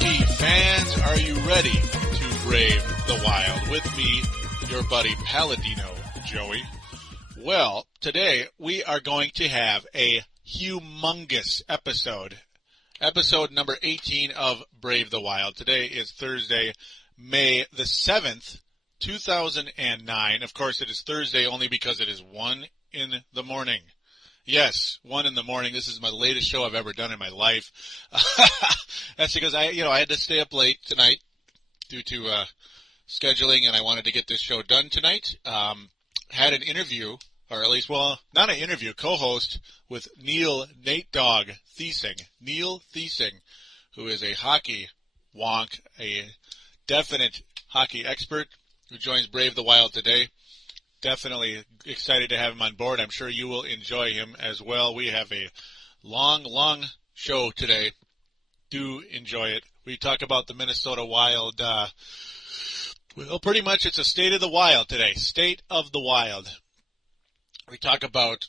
Hockey fans, are you ready to brave the wild? With me, your buddy Paladino Joey. Well, today we are going to have a humongous episode. Episode number 18 of Brave the Wild. Today is Thursday, May the 7th, 2009. Of course, it is Thursday only because it is 1 in the morning. Yes, 1 in the morning. This is my latest show I've ever done in my life. That's because I had to stay up late tonight due to scheduling, and I wanted to get this show done tonight. Had an interview, or at least, well, not an interview, co-host with Natedogg Theising. Neil Theising, who is a hockey wonk, a definite hockey expert, who joins Brave the Wild today. Definitely excited to have him on board. I'm sure you will enjoy him as well. We have a long show today. Do enjoy it. We talk about the Minnesota Wild. Well, pretty much it's a state of the wild today. State of the wild. We talk about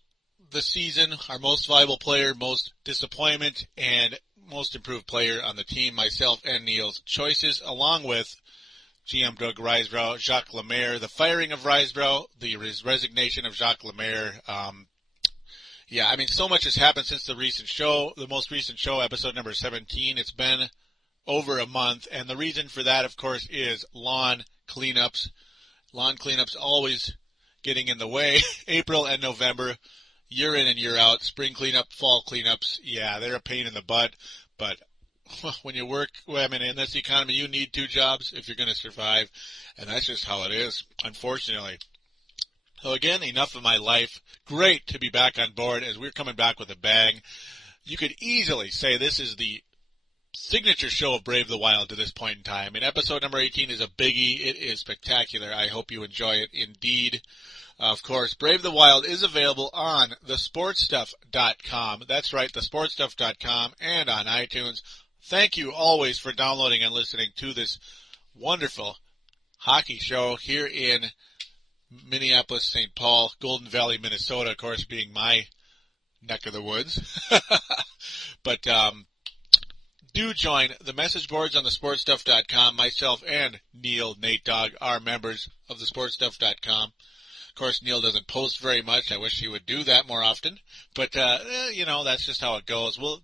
the season, our most valuable player, most disappointment, and most improved player on the team, myself and Neil's choices, along with GM Doug Risebrough, Jacques Lemaire, the firing of Risebrough, the resignation of Jacques Lemaire. So much has happened since the most recent show, episode number 17. It's been over a month, and the reason for that, of course, is lawn cleanups. Lawn cleanups always getting in the way. April and November, year in and year out. Spring cleanup, fall cleanups, they're a pain in the butt, but when you work, in this economy, you need 2 jobs if you're going to survive, and that's just how it is, unfortunately. So again, enough of my life. Great to be back on board as we're coming back with a bang. You could easily say this is the signature show of Brave the Wild to this point in time. And episode number 18 is a biggie. It is spectacular. I hope you enjoy it indeed. Of course, Brave the Wild is available on thesportstuff.com. That's right, thesportstuff.com and on iTunes. Thank you always for downloading and listening to this wonderful hockey show here in Minneapolis, St. Paul, Golden Valley, Minnesota, of course, being my neck of the woods. But do join the message boards on thesportstuff.com. Myself and Natedogg are members of thesportstuff.com. Of course, Neil doesn't post very much. I wish he would do that more often. But, that's just how it goes. We'll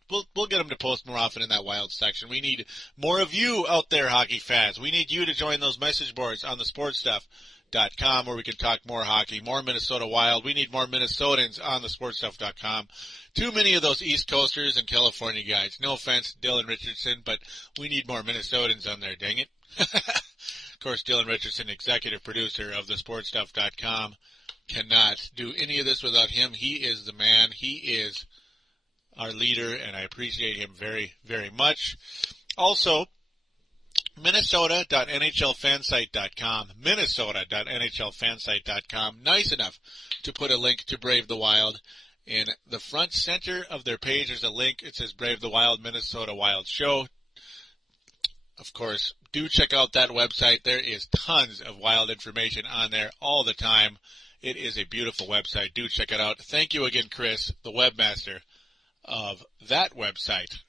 get him to post more often in that Wild section. We need more of you out there, hockey fans. We need you to join those message boards on the sportstuff.com where we can talk more hockey, more Minnesota Wild. We need more Minnesotans on the sportstuff.com. Too many of those East Coasters and California guys. No offense, Dylan Richardson, but we need more Minnesotans on there, dang it. Of course, Dylan Richardson, executive producer of thesportstuff.com, cannot do any of this without him. He is the man. He is our leader, and I appreciate him very, very much. Also, Minnesota.nhlfansite.com. Minnesota.nhlfansite.com. Nice enough to put a link to Brave the Wild. In the front center of their page, there's a link. It says Brave the Wild, Minnesota Wild Show. Of course, do check out that website. There is tons of wild information on there all the time. It is a beautiful website. Do check it out. Thank you again, Chris, the webmaster of that website.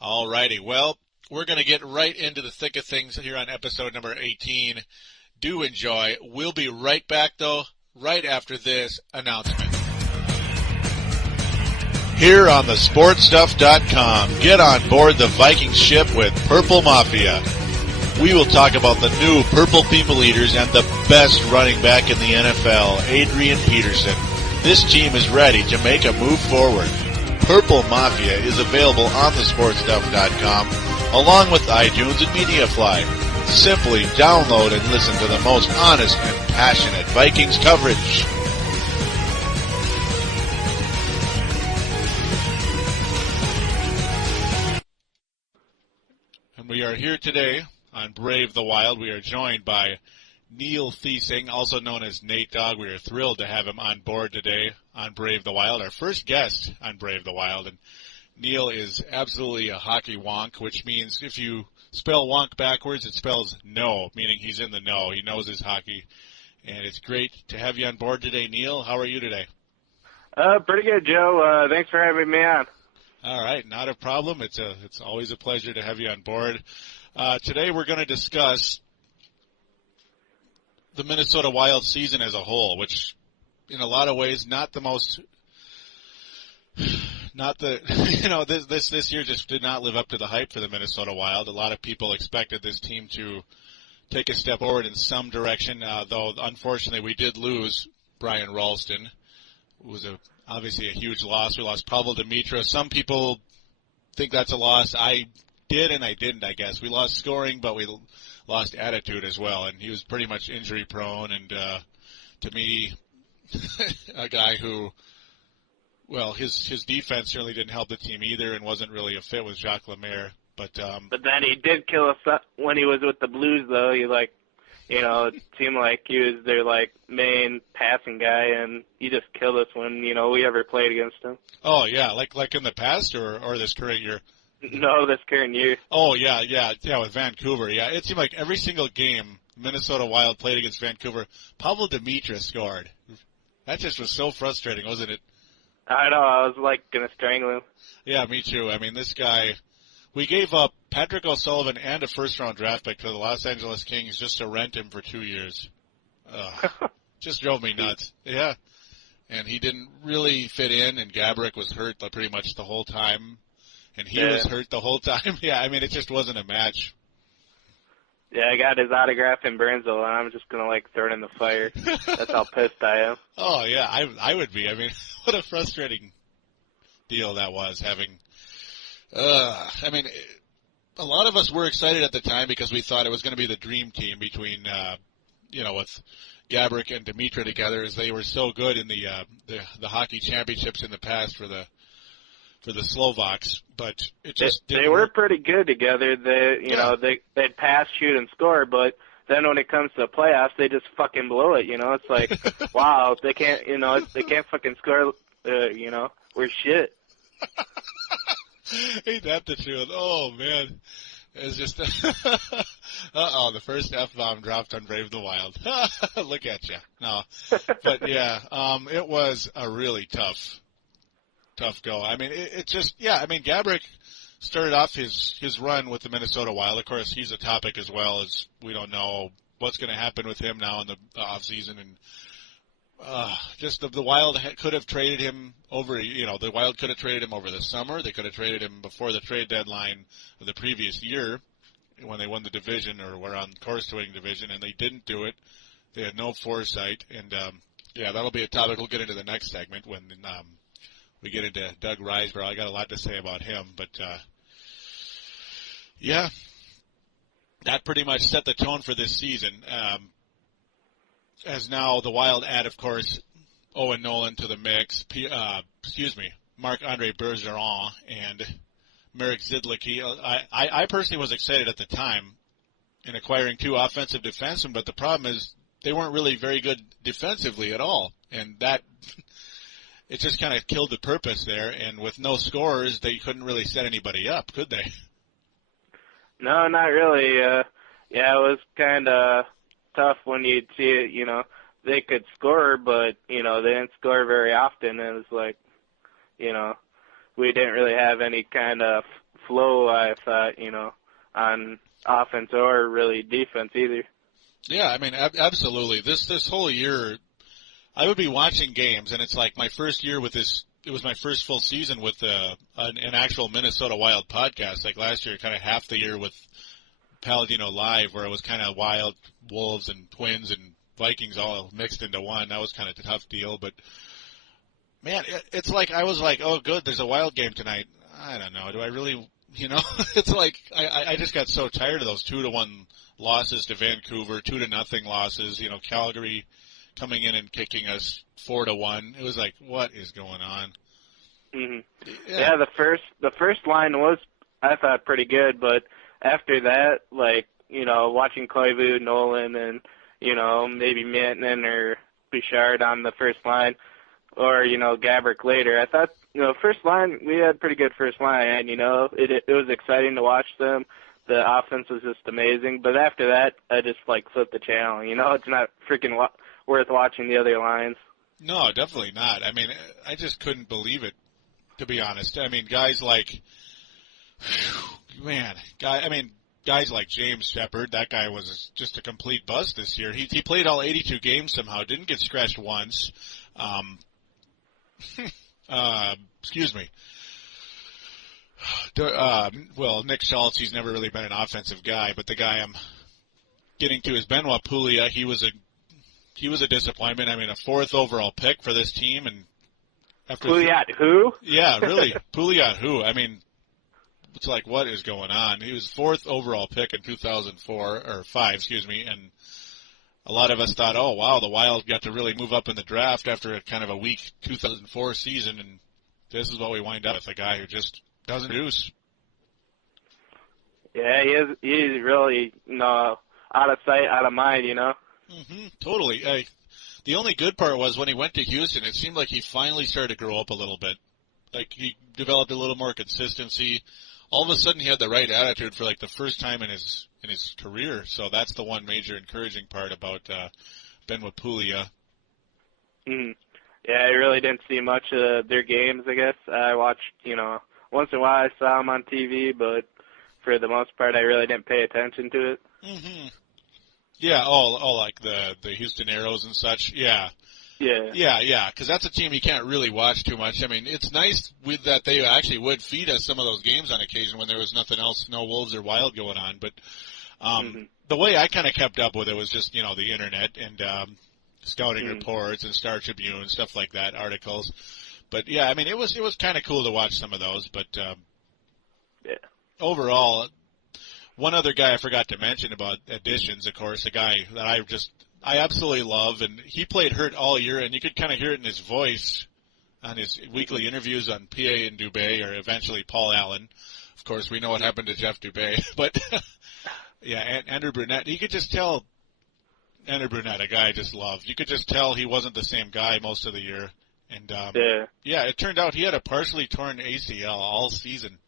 All righty. Well, we're going to get right into the thick of things here on episode number 18. Do enjoy. We'll be right back, though, right after this announcement. Here on thesportstuff.com, get on board the Viking ship with Purple Mafia. We will talk about the new Purple People Eaters and the best running back in the NFL, Adrian Peterson. This team is ready to make a move forward. Purple Mafia is available on thesportstuff.com along with iTunes and MediaFly. Simply download and listen to the most honest and passionate Vikings coverage. We are here today on Brave the Wild. We are joined by Neil Theising, also known as Natedogg. We are thrilled to have him on board today on Brave the Wild, our first guest on Brave the Wild. And Neil is absolutely a hockey wonk, which means if you spell wonk backwards, it spells no, meaning he's in the know. He knows his hockey. And it's great to have you on board today, Neil. How are you today? Pretty good, Joe. Thanks for having me on. All right, not a problem. It's always a pleasure to have you on board. Today we're going to discuss the Minnesota Wild season as a whole, which in a lot of ways not the this year just did not live up to the hype for the Minnesota Wild. A lot of people expected this team to take a step forward in some direction, though unfortunately we did lose Brian Ralston, who was obviously a huge loss. We lost Pavel Demitra. Some people think that's a loss. I did and I didn't, I guess. We lost scoring, but we lost attitude as well, and he was pretty much injury prone, and to me, a guy who, well, his defense certainly didn't help the team either and wasn't really a fit with Jacques Lemaire. But then he did kill us when he was with the Blues, though. It seemed like he was their main passing guy, and he just killed us when we ever played against him. Oh yeah, like in the past or this current year. No, this current year. Oh yeah, with Vancouver. Yeah, it seemed like every single game Minnesota Wild played against Vancouver, Pavel Demitra scored. That just was so frustrating, wasn't it? I know. I was gonna strangle him. Yeah, me too. I mean, this guy. We gave up Patrick O'Sullivan and a first-round draft pick to the Los Angeles Kings just to rent him for 2 years. Just drove me nuts. Yeah. And he didn't really fit in, and Gaborik was hurt pretty much the whole time. And he was hurt the whole time. Yeah, I mean, it just wasn't a match. Yeah, I got his autograph in Burnsville, and I'm just going to, throw it in the fire. That's how pissed I am. Oh, yeah, I would be. I mean, what a frustrating deal that was, having... I mean, a lot of us were excited at the time because we thought it was going to be the dream team between, with Gaborik and Demitra together, as they were so good in the hockey championships in the past for the Slovaks. But it just they were pretty good together. They'd pass, shoot, and score, but then when it comes to the playoffs, they just fucking blow it. It's like, wow, they can't fucking score. We're shit. Ain't that the truth? Oh, man. It's just, the first F-bomb dropped on Brave the Wild. Look at you. No. But, yeah, it was a really tough go. I mean, Gaborik started off his run with the Minnesota Wild. Of course, he's a topic as well, as we don't know what's going to happen with him now in the off-season, and the Wild could have traded him over, the Wild could have traded him over the summer. They could have traded him before the trade deadline of the previous year when they won the division or were on course to winning division, and they didn't do it. They had no foresight, and, that'll be a topic we'll get into the next segment when we get into Doug Riseborough. I got a lot to say about him, but, that pretty much set the tone for this season. As now the Wild add, of course, Owen Nolan to the mix, Marc-Andre Bergeron and Marek Zidlicky. I personally was excited at the time in acquiring two offensive defensemen, but the problem is they weren't really very good defensively at all, and that it just kind of killed the purpose there, and with no scorers, they couldn't really set anybody up, could they? No, not really. It was kind of tough when you'd see it, they could score, but, they didn't score very often. It was like, we didn't really have any kind of flow, I thought, on offense or really defense either. Yeah, I mean, absolutely. This whole year, I would be watching games, and it's like my first year with this, it was my first full season with an actual Minnesota Wild podcast. Like last year, kind of half the year with Paladino Live, where it was kind of Wild, Wolves, and Twins, and Vikings all mixed into one. That was kind of a tough deal, but man, it's like I was like, oh, good, there's a Wild game tonight. I don't know, do I really, it's like I just got so tired of those 2-1 losses to Vancouver, 2-0 losses. Calgary coming in and kicking us 4-1. It was like, what is going on? Mm-hmm. Yeah, the first line was, I thought, pretty good, but after that, watching Koivu, Nolan, and, maybe Mantinen or Bouchard on the first line, or, Gaborik later, I thought, first line, we had pretty good first line, and, it was exciting to watch them. The offense was just amazing, but after that, I just, flipped the channel. It's not freaking worth watching the other lines. No, definitely not. I mean, I just couldn't believe it. to be honest. I mean, guys like, guys like James Shepard, that guy was just a complete bust this year. He played all 82 games somehow, didn't get scratched once. Excuse me. Well, Nick Schultz, he's never really been an offensive guy, but the guy I'm getting to is Benoit Pouliot. He was a disappointment. I mean, a 4th overall pick for this team, and after Pouliot who? Yeah, really, Pouliot who? I mean, it's like, what is going on? He was 4th overall pick in 2004 or 5, excuse me, and a lot of us thought, oh wow, the Wild got to really move up in the draft after a kind of a weak 2004 season, and this is what we wind up with, a guy who just doesn't produce. Yeah, he's really out of sight, out of mind, Totally. The only good part was when he went to Houston, it seemed like he finally started to grow up a little bit. Like he developed a little more consistency. All of a sudden, he had the right attitude for like the first time in his career. So that's the one major encouraging part about Benoit Pouliot. Mm. Yeah, I really didn't see much of their games. I guess I watched, once in a while I saw them on TV, but for the most part, I really didn't pay attention to it. Mm-hmm. Yeah, all like the Houston Aeros and such. Yeah. Yeah, because that's a team you can't really watch too much. I mean, it's nice with that they actually would feed us some of those games on occasion when there was nothing else, no Wolves or Wild going on. But the way I kind of kept up with it was just, the internet and scouting reports and Star Tribune and stuff like that, articles. But yeah, I mean, it was kind of cool to watch some of those. But overall, one other guy I forgot to mention about additions, of course, a guy that I absolutely love, and he played hurt all year, and you could kind of hear it in his voice on his weekly interviews on PA and Dubé, or eventually Paul Allen. Of course, we know what happened to Jeff Dubé, but yeah, Andrew Brunette, you could just tell Andrew Brunette, a guy I just loved. You could just tell he wasn't the same guy most of the year, and yeah, it turned out he had a partially torn ACL all season.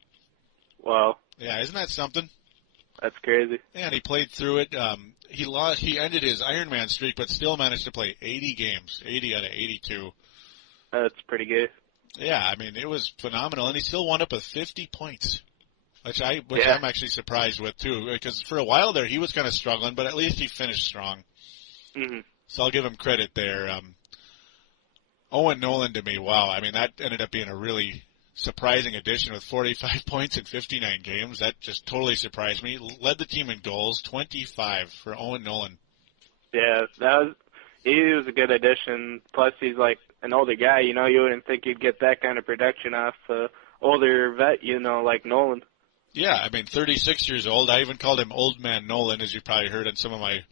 Wow. Yeah, isn't that something? That's crazy. And he played through it. He ended his Ironman streak, but still managed to play 80 games, 80 out of 82. That's pretty good. Yeah, I mean, it was phenomenal, and he still wound up with 50 points, which I'm actually surprised with too, because for a while there he was kind of struggling, but at least he finished strong. Mm-hmm. So I'll give him credit there. Owen Nolan to me, wow, I mean, that ended up being a really surprising addition with 45 points in 59 games. That just totally surprised me. Led the team in goals, 25 for Owen Nolan. Yeah, he was a good addition. Plus, he's like an older guy. You wouldn't think you'd get that kind of production off older vet. Like Nolan. Yeah, I mean, 36 years old. I even called him Old Man Nolan, as you probably heard on some of my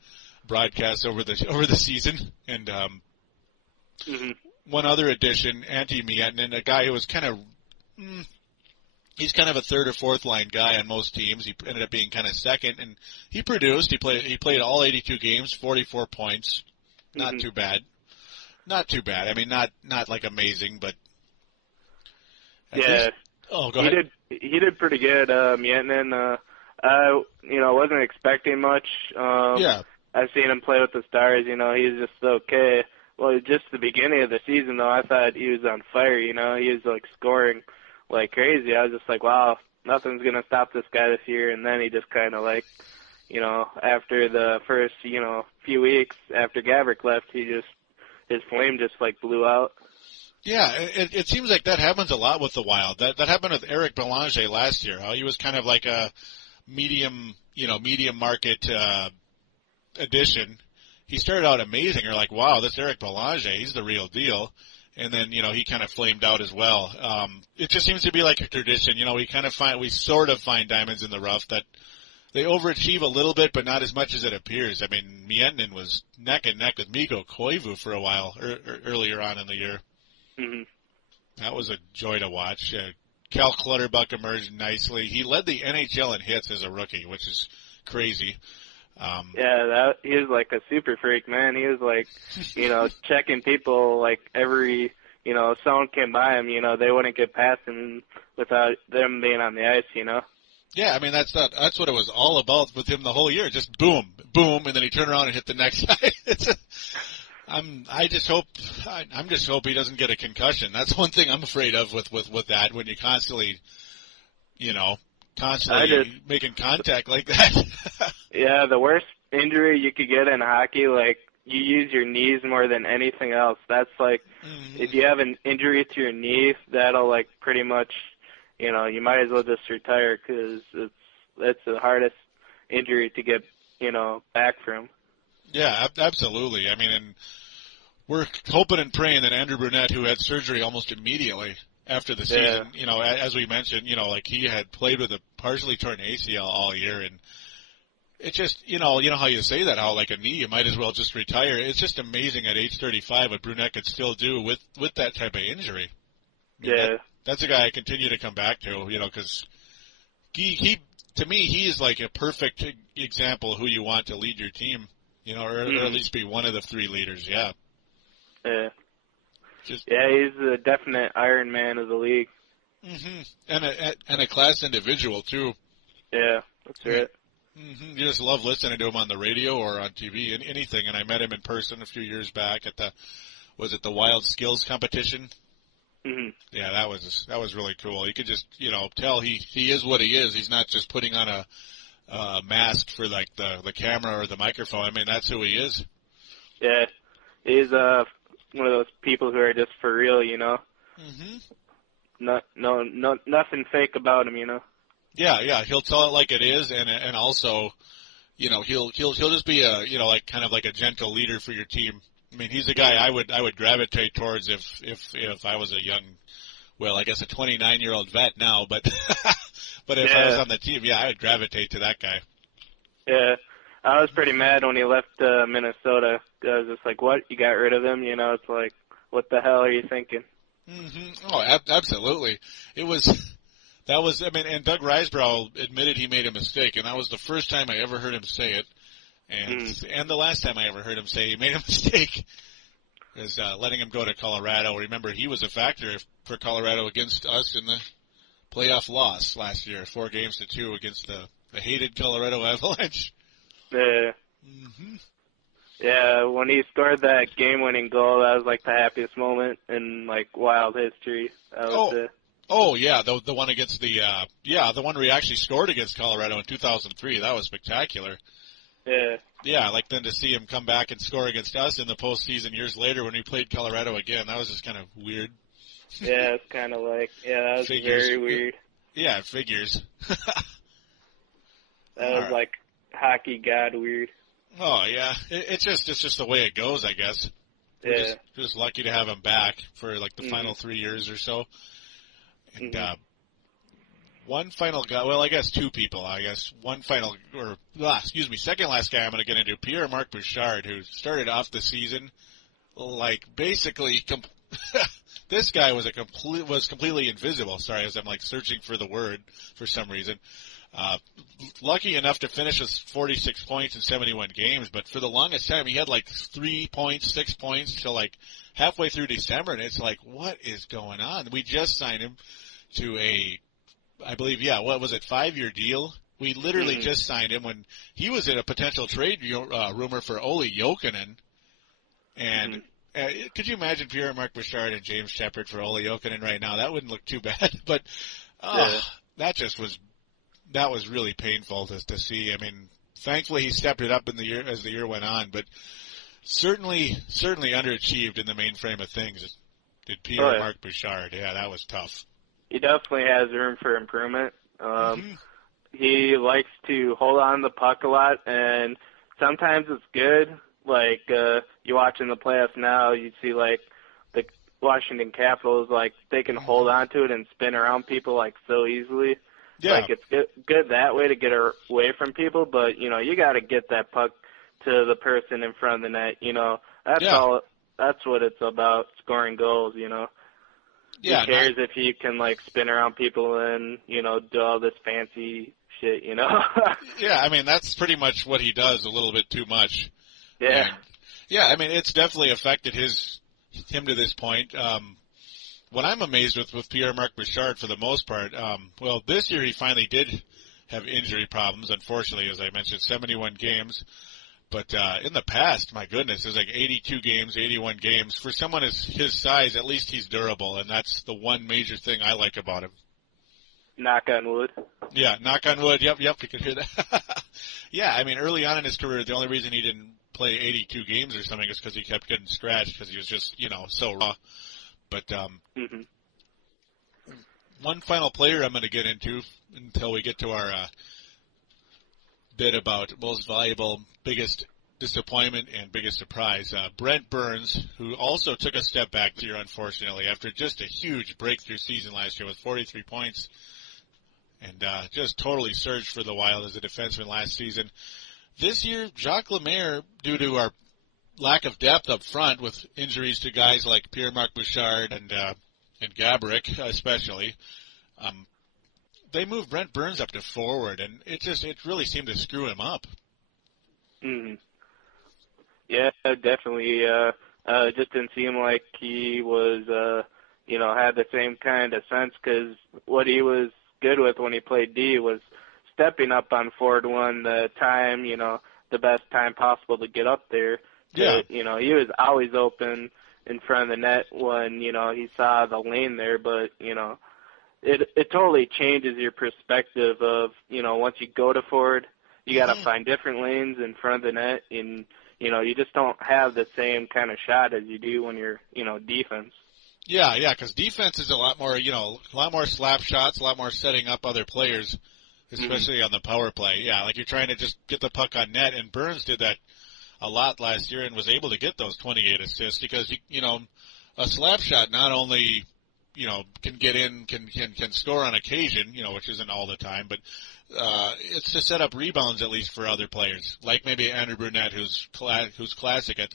broadcasts over the season. And one other addition, Antti Miettinen, a guy who was kind of he's kind of a 3rd or 4th line guy on most teams. He ended up being kind of 2nd, and he produced. He played all 82 games, 44 points. Not too bad. Not too bad. I mean, not like amazing, but yeah. Oh, go ahead. He did pretty good. Miettinen, wasn't expecting much. Yeah. I've seen him play with the Stars. He's just okay. Well, just the beginning of the season, though, I thought he was on fire. He was like scoring like crazy. I was just like, wow, nothing's gonna stop this guy this year. And then he just kind of like, after the first, few weeks after Gabrick left, his flame just like blew out. Yeah, it seems like that happens a lot with the Wild. That happened with Eric Belanger last year. He was kind of like a medium market addition. He started out amazing. You're like, wow, this Eric Belanger, he's the real deal. And then, he kind of flamed out as well. It just seems to be like a tradition. We sort of find diamonds in the rough that they overachieve a little bit, but not as much as it appears. I mean, Miettinen was neck and neck with Mikko Koivu for a while, earlier on in the year. Mm-hmm. That was a joy to watch. Cal Clutterbuck emerged nicely. He led the NHL in hits as a rookie, which is crazy. He was like a super freak, man. He was like, checking people like every, someone came by him, they wouldn't get past him without them being on the ice, Yeah, I mean, that's what it was all about with him the whole year. Just boom, boom, and then he turned around and hit the next guy. I just hope he doesn't get a concussion. That's one thing I'm afraid of with that, when you constantly making contact like that. Yeah, the worst injury you could get in hockey, like, you use your knees more than anything else. That's like, if you have an injury to your knee, that'll like pretty much, you might as well just retire, because it's the hardest injury to get, back from. Yeah, absolutely. I mean, and we're hoping and praying that Andrew Brunette, who had surgery almost immediately after the season, as we mentioned, like he had played with a partially torn ACL all year, and it just, you know how you say that, how like a knee, you might as well just retire. It's just amazing at age 35 what Brunette could still do with that type of injury. I mean, that's a guy I continue to come back to, because he to me, he is like a perfect example of who you want to lead your team, or at least be one of the three leaders. Yeah. Yeah. He's a definite Iron Man of the league. Mm-hmm. And a class individual too. Yeah, that's right. Mm-hmm. You just love listening to him on the radio or on TV and anything. And I met him in person a few years back at the Wild Skills competition? Mm-hmm. Yeah, that was really cool. You could just, tell he is what he is. He's not just putting on a mask for like the camera or the microphone. I mean, that's who he is. Yeah. He's one of those people who are just for real, Mm-hmm. Nothing fake about him, Yeah, he'll tell it like it is, and also, he'll just be like kind of like a gentle leader for your team. I mean, he's a guy I would gravitate towards if I was a young, well, I guess a 29-year-old vet now, but but if I was on the team, I would gravitate to that guy. Yeah, I was pretty mad when he left Minnesota. I was just like, what? You got rid of him? It's like, what the hell are you thinking? Mm-hmm. Oh, absolutely. I mean, and Doug Risebrough admitted he made a mistake, and that was the first time I ever heard him say it, and the last time I ever heard him say he made a mistake is letting him go to Colorado. Remember, he was a factor for Colorado against us in the playoff loss last year, 4-2 against the hated Colorado Avalanche. Yeah. Mm-hmm. Yeah, when he scored that game-winning goal, that was like the happiest moment in like Wild history. Oh yeah, the one against the one where he actually scored against Colorado in 2003. That was spectacular. Yeah. Yeah, like then to see him come back and score against us in the postseason years later when we played Colorado again, that was just kind of weird. Yeah, it's kind of like, that was very weird. Yeah, it figures. That was like hockey god weird. Oh yeah, it's just the way it goes, I guess. Yeah. We're just lucky to have him back for like the final 3 years or so. And one final guy, well, I guess two people, second last guy I'm going to get into, Pierre-Marc Bouchard, who started off the season like basically this guy was completely invisible. Sorry, as I'm like searching for the word for some reason. Lucky enough to finish with 46 points in 71 games, but for the longest time he had like 3 points, 6 points till like halfway through December, and it's like, what is going on? We just signed him to I believe, 5-year deal. We literally just signed him when he was in a potential trade rumor for Olli Jokinen. And could you imagine Pierre-Marc Bouchard and James Shepard for Olli Jokinen right now? That wouldn't look too bad, but that was really painful to see. I mean, thankfully he stepped it up as the year went on, but certainly underachieved in the main frame of things. Did Pierre-Marc Bouchard? Yeah, that was tough. He definitely has room for improvement. He likes to hold on to the puck a lot, and sometimes it's good. Like, you watch in the playoffs now, you see, like, the Washington Capitals, like, they can hold on to it and spin around people, like, so easily. Yeah. Like, it's good that way to get away from people, but, you got to get that puck to the person in front of the net, That's what it's about, scoring goals, Yeah, who cares if you can, like, spin around people and, do all this fancy shit, Yeah, I mean, that's pretty much what he does, a little bit too much. Yeah. And, I mean, it's definitely affected him to this point. What I'm amazed with Pierre-Marc Bouchard for the most part, this year he finally did have injury problems, unfortunately, as I mentioned, 71 games. But in the past, my goodness, it was like 82 games, 81 games. For someone his size, at least he's durable, and that's the one major thing I like about him. Knock on wood. Yeah, knock on wood. Yep, you can hear that. Yeah, I mean, early on in his career, the only reason he didn't play 82 games or something is because he kept getting scratched because he was just, so raw. But one final player I'm going to get into until we get to our bit about most valuable, biggest disappointment, and biggest surprise. Brent Burns, who also took a step back this year, unfortunately, after just a huge breakthrough season last year with 43 points. And just totally surged for the Wild as a defenseman last season. This year, Jacques Lemaire, due to our lack of depth up front with injuries to guys like Pierre-Marc Bouchard and Gaborik especially, they moved Brent Burns up to forward, and it really seemed to screw him up. Mm-hmm. Yeah, definitely. Just didn't seem like he was, had the same kind of sense, because what he was good with when he played D was stepping up on forward one the time, the best time possible to get up there. Yeah. He was always open in front of the net when, he saw the lane there, but, it totally changes your perspective of, once you go to forward, you got to find different lanes in front of the net, and, you just don't have the same kind of shot as you do when you're, defense. Yeah, because defense is a lot more slap shots, a lot more setting up other players, especially on the power play. Yeah, like you're trying to just get the puck on net, and Burns did that a lot last year and was able to get those 28 assists because, a slap shot not only, can get in, can score on occasion, which isn't all the time, but it's to set up rebounds at least for other players, like maybe Andrew Brunette, who's classic at,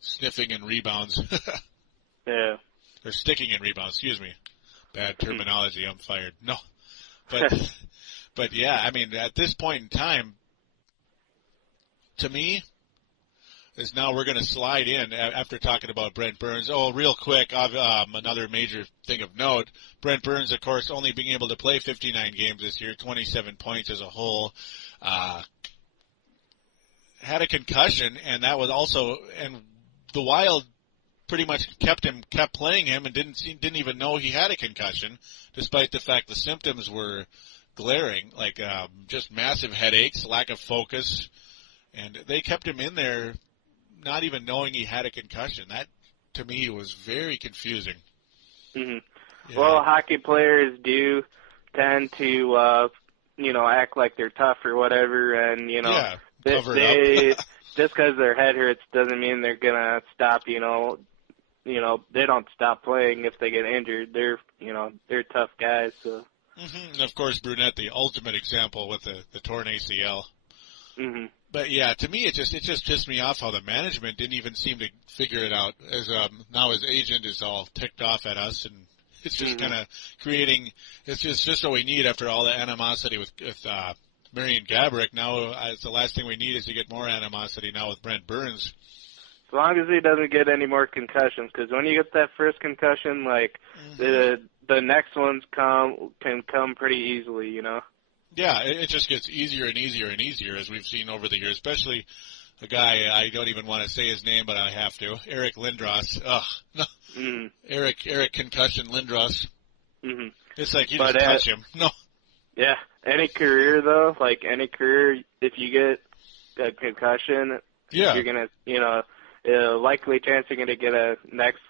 sniffing in rebounds. Yeah. Or sticking in rebounds, excuse me. Bad terminology, I'm fired. No. But yeah, I mean, at this point in time, to me, is now we're going to slide in after talking about Brent Burns. Oh, real quick, another major thing of note, Brent Burns, of course, only being able to play 59 games this year, 27 points as a whole, had a concussion, and that was also, and the Wild pretty much kept playing him and didn't even know he had a concussion, despite the fact the symptoms were glaring, like just massive headaches, lack of focus, and they kept him in there not even knowing he had a concussion. That, to me, was very confusing. Mm-hmm. Yeah. Well, hockey players do tend to, act like they're tough or whatever, and, cover it up. Just because their head hurts doesn't mean they're going to stop, they don't stop playing if they get injured. They're tough guys, so. Mm-hmm. And of course, Brunette, the ultimate example with the torn ACL. Mm-hmm. But yeah, to me, it just pissed me off how the management didn't even seem to figure it out. As now his agent is all ticked off at us, and it's just kind of creating. It's just what we need after all the animosity with Marian Gaborik. Now, it's the last thing we need is to get more animosity now with Brent Burns. As long as he doesn't get any more concussions, because when you get that first concussion, the next ones can come pretty easily, Yeah, it just gets easier and easier and easier, as we've seen over the years, especially a guy, I don't even want to say his name, but I have to, Eric Lindros. Ugh, no. Eric Concussion Lindros. Mm-hmm. It's like you just touch him. No. Yeah, any career, though, if you get a concussion, you're going to, likely chance you're going to get a next,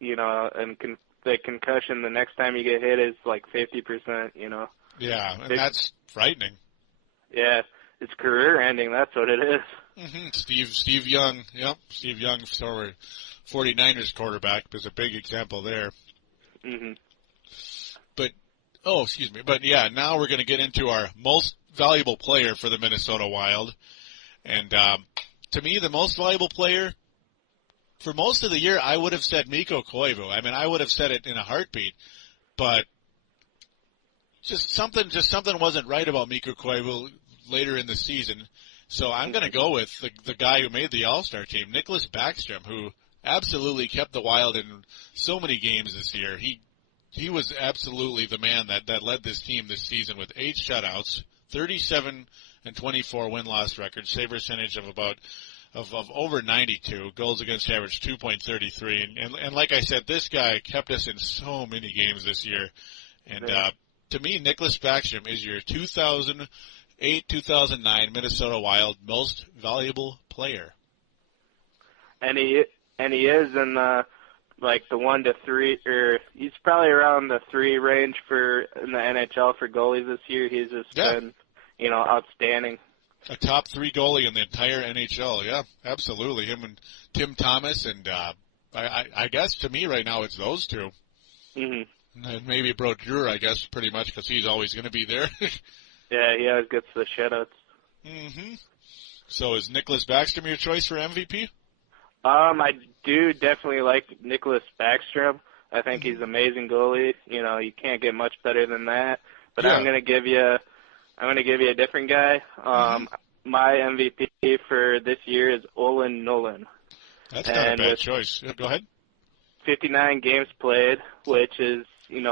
and the concussion the next time you get hit is like 50%, Yeah, and that's frightening. Yeah, it's career ending. That's what it is. Mm-hmm. Steve Young. Yep, Steve Young, former 49ers quarterback, is a big example there. Mm-hmm. But yeah, now we're going to get into our most valuable player for the Minnesota Wild. And to me, the most valuable player for most of the year, I would have said Mikko Koivu. I mean, I would have said it in a heartbeat, but just something wasn't right about Mikko Koivu later in the season. So I'm going to go with the guy who made the All-Star team, Nicholas Backstrom, who absolutely kept the Wild in so many games this year. He was absolutely the man that led this team this season with 8 shutouts, 37.5 and 24 win-loss record, save percentage of over 92, goals against average 2.33, and like I said, this guy kept us in so many games this year, and to me, Nicklas Backstrom is your 2008-2009 Minnesota Wild most valuable player. And he is in the 1 to 3, or he's probably around the 3 range in the NHL for goalies this year. He's just been, outstanding. A top 3 goalie in the entire NHL, yeah, absolutely. Him and Tim Thomas, and I guess to me right now it's those two. Mm-hmm. And maybe Brodeur, I guess, pretty much, because he's always going to be there. Yeah, he always gets the shutouts. Mm-hmm. So is Nicklas Backstrom your choice for MVP? I do definitely like Nicklas Backstrom. I think he's an amazing goalie. You can't get much better than that. But I'm going to give you a different guy. My MVP for this year is Olin Nolan. That's not a bad choice. Go ahead. 59 games played, which is, he's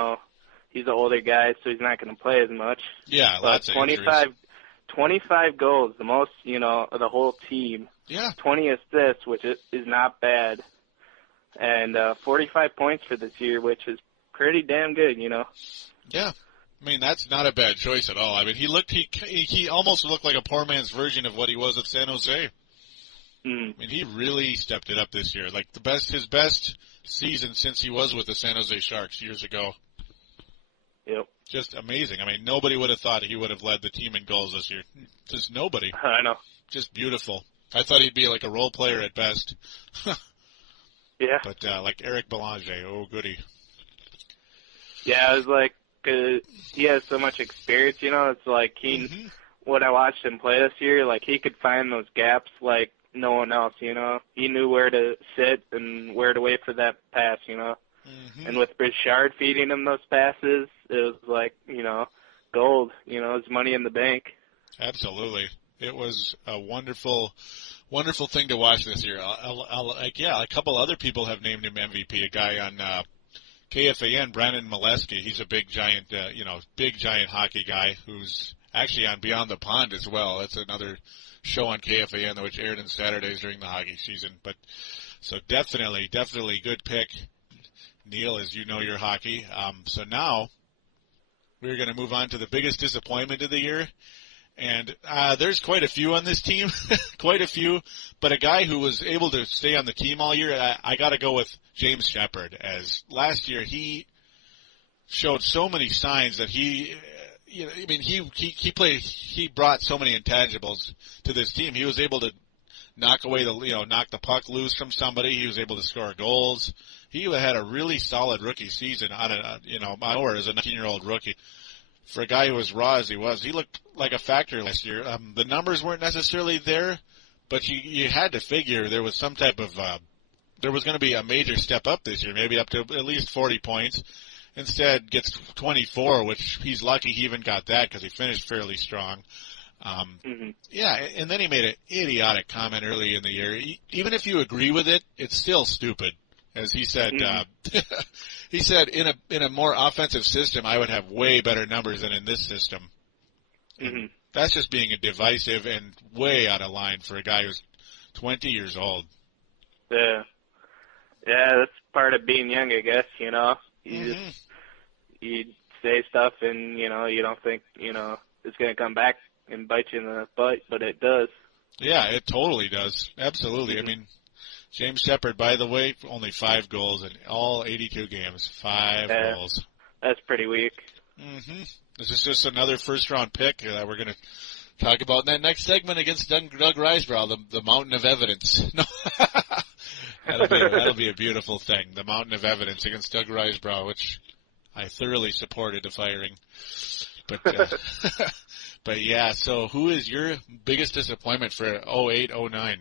an older guy, so he's not going to play as much. Yeah, but lots of injuries. 25 goals, the most, of the whole team. Yeah. 20 assists, which is not bad. And 45 points for this year, which is pretty damn good, Yeah. I mean, that's not a bad choice at all. I mean, he almost looked like a poor man's version of what he was at San Jose. I mean, he really stepped it up this year. Like his best season since he was with the San Jose Sharks years ago. Yep. Just amazing. I mean, nobody would have thought he would have led the team in goals this year. Just nobody. I know. Just beautiful. I thought he'd be like a role player at best. Yeah. But like Eric Belanger, oh goody. Yeah, it was like, he has so much experience, it's like when I watched him play this year, like he could find those gaps like no one else, He knew where to sit and where to wait for that pass, And with Bouchard feeding him those passes, it was like, gold, it's money in the bank. Absolutely. It was a wonderful thing to watch this year. A couple other people have named him MVP. A guy on KFAN, Brandon Molesky. He's a big giant hockey guy who's actually on Beyond the Pond as well. It's another show on KFAN which aired on Saturdays during the hockey season. But so definitely good pick, Neil, as you know your hockey. So now we're going to move on to the biggest disappointment of the year. And there's quite a few on this team, quite a few. But a guy who was able to stay on the team all year, I got to go with James Shepard. As last year he showed so many signs that he brought so many intangibles to this team. He was able to knock the puck loose from somebody. He was able to score goals. He had a really solid rookie season as a 19-year-old rookie. For a guy who was raw as he was, he looked like a factor last year. The numbers weren't necessarily there, but you had to figure there was some type of there was going to be a major step up this year, maybe up to at least 40 points. Instead, gets 24, which he's lucky he even got that because he finished fairly strong. Yeah, and then he made an idiotic comment early in the year. Even if you agree with it, it's still stupid. As he said, he said in a more offensive system, I would have way better numbers than in this system. That's just being a divisive and way out of line for a guy who's 20 years old. Yeah, that's part of being young, I guess. You say stuff and you don't think it's going to come back and bite you in the butt, but it does. Yeah, it totally does. Absolutely. I mean, James Shepard, by the way, only 5 goals in all 82 games. 5 goals. That's pretty weak. This is just another first-round pick that we're going to talk about in that next segment against Doug Risebrough, the Mountain of Evidence. No, that'll be a beautiful thing, the Mountain of Evidence against Doug Risebrough, which I thoroughly supported the firing. But yeah, so who is your biggest disappointment for 08-09?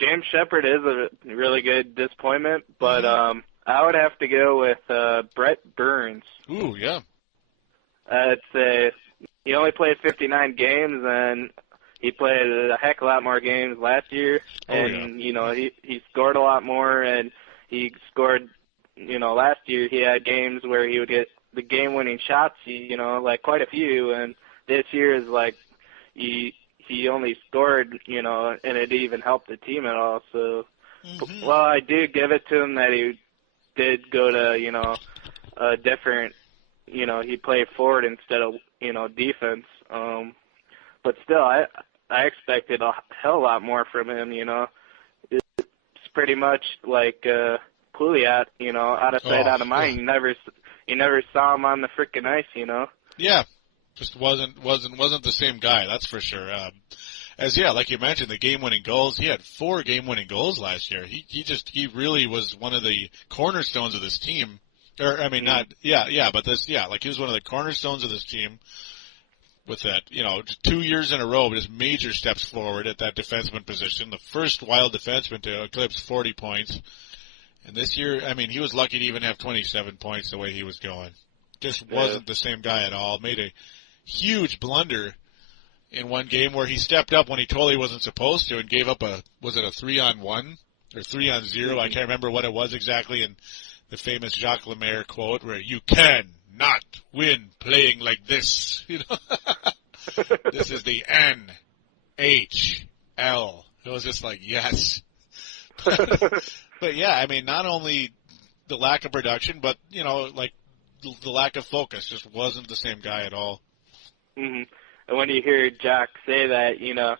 James Shepard is a really good disappointment, but I would have to go with Brett Burns. Ooh, yeah. I'd say he only played 59 games, and he played a heck of a lot more games last year. He scored a lot more, and he scored, last year he had games where he would get the game-winning shots, like quite a few, and this year is like, he only scored, you know, and it didn't even help the team at all. So, well, I do give it to him that he did go to, you know, a different, you know, he played forward instead of, you know, defense. But still, I expected a hell lot more from him, you know. It's pretty much like Pouliot, you know, out of sight, out of mind. You never saw him on the frickin' ice, you know. Yeah, just wasn't the same guy, that's for sure. Like you mentioned, the game-winning goals. He had 4 game-winning goals last year. He really was one of the cornerstones of this team. Or I mean, like he was one of the cornerstones of this team. With that, you know, 2 years in a row, just major steps forward at that defenseman position. The first Wild defenseman to eclipse 40 points. And this year, I mean, he was lucky to even have 27 points the way he was going. Just wasn't the same guy at all. Made a huge blunder in one game where he stepped up when he totally wasn't supposed to and gave up was it a 3-on-1 or 3-on-0? I can't remember what it was exactly. And the famous Jacques Lemaire quote where you can not win playing like this. You know, this is the NHL. It was just like, yes. But yeah, I mean, not only the lack of production, but, you know, like the lack of focus, just wasn't the same guy at all. And when you hear Jack say that, you know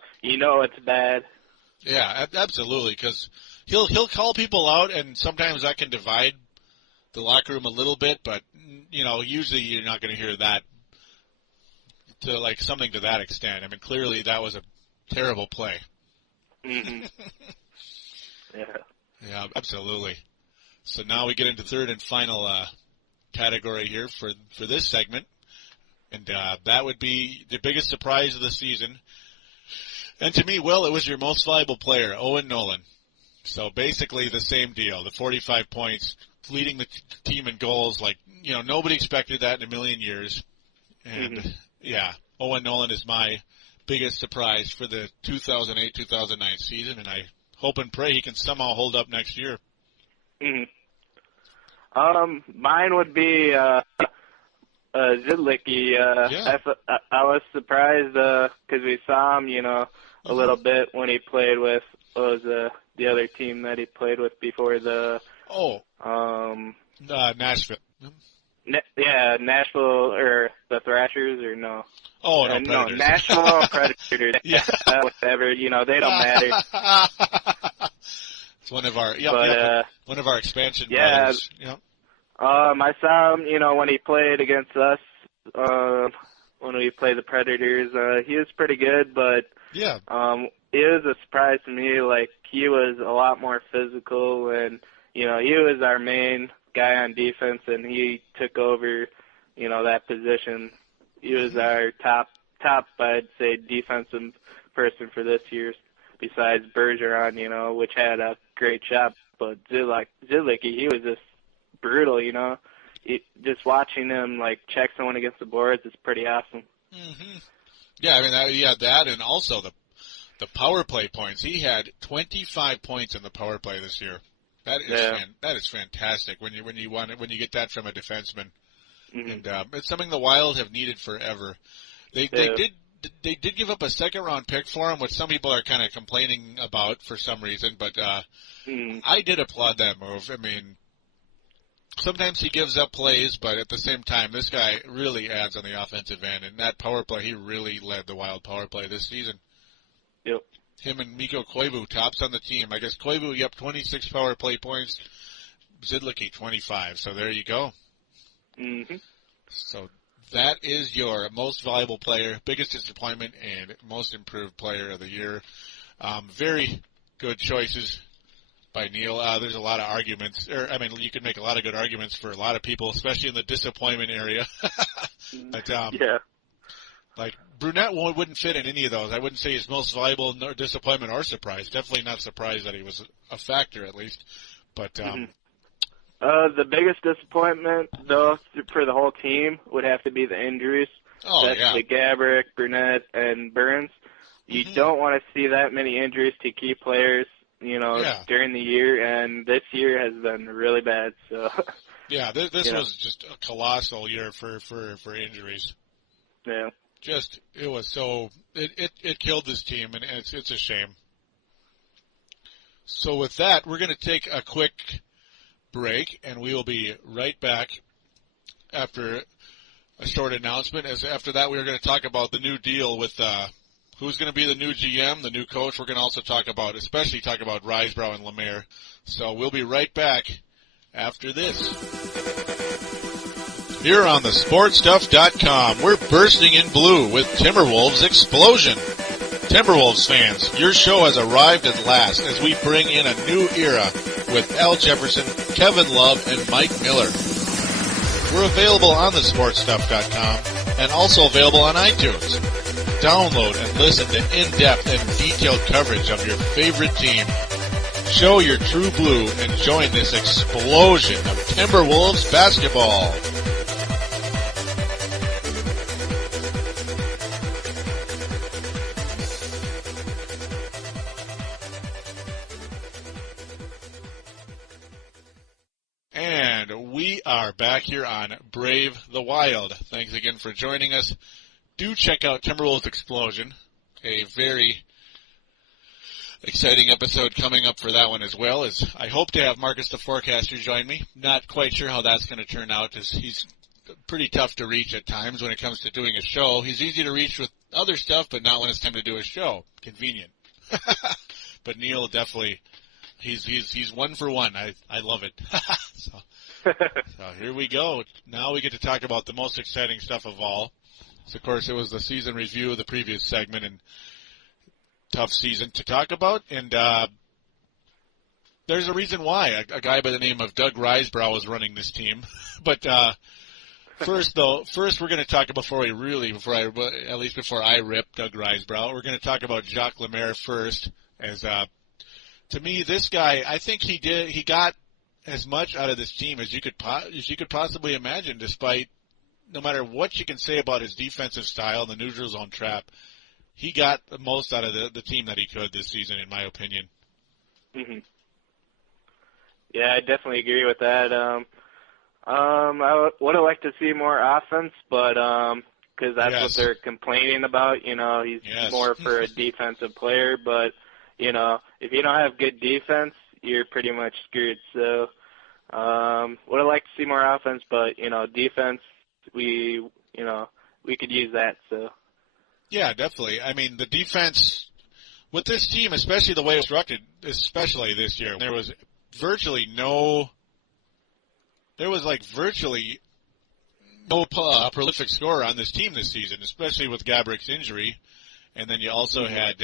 it's bad. Yeah, absolutely, because he'll call people out, and sometimes that can divide the locker room a little bit, but, you know, usually you're not going to hear that to, like, something to that extent. I mean, clearly that was a terrible play. Yeah, absolutely. So now we get into third and final category here for this segment, and that would be the biggest surprise of the season. And to me, Will, it was your most valuable player, Owen Nolan. So basically the same deal, the 45 points, leading the team in goals. Like, you know, nobody expected that in a million years. And, Owen Nolan is my biggest surprise for the 2008-2009 season, and I hope and pray he can somehow hold up next year. Mine would be Zidlicky. I was surprised because we saw him, you know, a little bit when he played with the other team that he played with before the Nashville. Nashville or the Thrashers or no? Oh, no, no, Nashville Predators. Whatever, you know, they don't matter. It's one of our one of our expansion brothers. Yep. I saw him, you know, when he played against us, when we played the Predators. He was pretty good, but it was a surprise to me. Like, he was a lot more physical, and, you know, he was our main guy on defense, and he took over, you know, that position. He was our top, I'd say, defensive person for this year, besides Bergeron, you know, which had a great shot. But Zidlicky, he was just brutal, you know. Just watching him, like, check someone against the boards is pretty awesome. Yeah, I mean, he had that, and also the power play points. He had 25 points in the power play this year. That is fantastic when you get that from a defenseman. And it's something the Wild have needed forever. They did give up a second-round pick for him, which some people are kind of complaining about for some reason, but I did applaud that move. I mean, sometimes he gives up plays, but at the same time, this guy really adds on the offensive end, and that power play, he really led the Wild power play this season. Yep. Him and Mikko Koivu tops on the team. I guess Koivu, 26 power play points, Zidlicky 25, so there you go. So that is your most valuable player, biggest disappointment, and most improved player of the year. Very good choices by Neil. There's a lot of arguments. You can make a lot of good arguments for a lot of people, especially in the disappointment area. But, like, Brunette wouldn't fit in any of those. I wouldn't say he's most valuable, nor disappointment or surprise. Definitely not surprised that he was a factor, at least. But the biggest disappointment, though, for the whole team would have to be the injuries. Especially Gaborik, Brunette, and Burns. You don't want to see that many injuries to key players, you know, during the year, and this year has been really bad. So this was just a colossal year for injuries. Yeah. It killed this team, and it's a shame. So with that, we're going to take a quick break, and we will be right back after a short announcement. After that, we are going to talk about the new deal with who's going to be the new GM, the new coach. We're going to also especially talk about Risebrough and Lemaire. So we'll be right back after this. Here on thesportstuff.com, we're bursting in blue with Timberwolves Explosion. Timberwolves fans, your show has arrived at last as we bring in a new era with Al Jefferson, Kevin Love, and Mike Miller. We're available on thesportstuff.com and also available on iTunes. Download and listen to in-depth and detailed coverage of your favorite team. Show your true blue and join this explosion of Timberwolves basketball. And we are back here on Brave the Wild. Thanks again for joining us. Do check out Timberwolves Explosion, a very exciting episode coming up for that one as well. As I hope to have Marcus the Forecaster join me. Not quite sure how that's going to turn out, as he's pretty tough to reach at times when it comes to doing a show. He's easy to reach with other stuff, but not when it's time to do a show. Convenient. But Neil definitely, he's one for one. I love it. So here we go. Now we get to talk about the most exciting stuff of all. So, of course, it was the season review of the previous segment, and tough season to talk about. And there's a reason why a guy by the name of Doug Risebrough was running this team. But first we're going to talk before I rip Doug Risebrough, we're going to talk about Jacques Lemaire first. As to me, this guy, I think he got as much out of this team as you could possibly imagine, despite. No matter what you can say about his defensive style and the neutral zone trap, he got the most out of the team that he could this season, in my opinion. Mm-hmm. Yeah, I definitely agree with that. I would have liked to see more offense, but because that's what they're complaining about. You know, he's more for a defensive player, but if you don't have good defense, you're pretty much screwed. So would have liked to see more offense, but defense. We could use that. So, yeah, definitely. I mean, the defense with this team, especially the way it's constructed, especially this year, there was virtually no prolific scorer on this team this season, especially with Gabrick's injury, and then you also had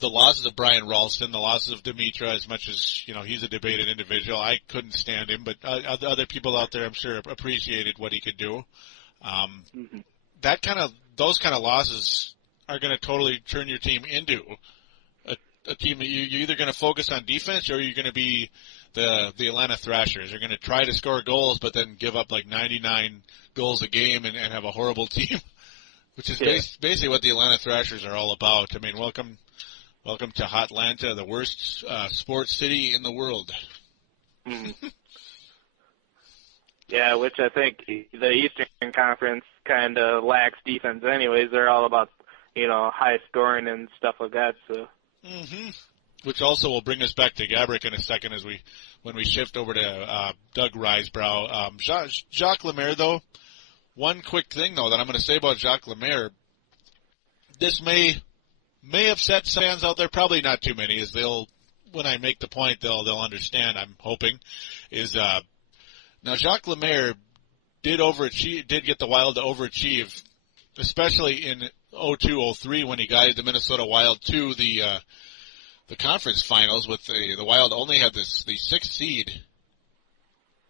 the losses of Brian Ralston, the losses of Dimitra, as much as, he's a debated individual. I couldn't stand him, but other people out there, I'm sure, appreciated what he could do. Those kind of losses are going to totally turn your team into a team that you're either going to focus on defense or you're going to be the Atlanta Thrashers. You're going to try to score goals, but then give up like 99 goals a game and have a horrible team, which is basically what the Atlanta Thrashers are all about. I mean, welcome to Hotlanta, the worst sports city in the world. Yeah, which I think the Eastern Conference kind of lacks defense anyways. They're all about, high scoring and stuff like that. So. Which also will bring us back to Gabrick in a second when we shift over to Doug Risebrough. Jacques Lemaire, though, one quick thing, though, that I'm going to say about Jacques Lemaire, this may upset some fans out there, probably not too many, as when I make the point, they'll understand, I'm hoping, is now Jacques Lemaire did get the Wild to overachieve, especially in 02-03 when he guided the Minnesota Wild to the conference finals. With the Wild only had the 6th seed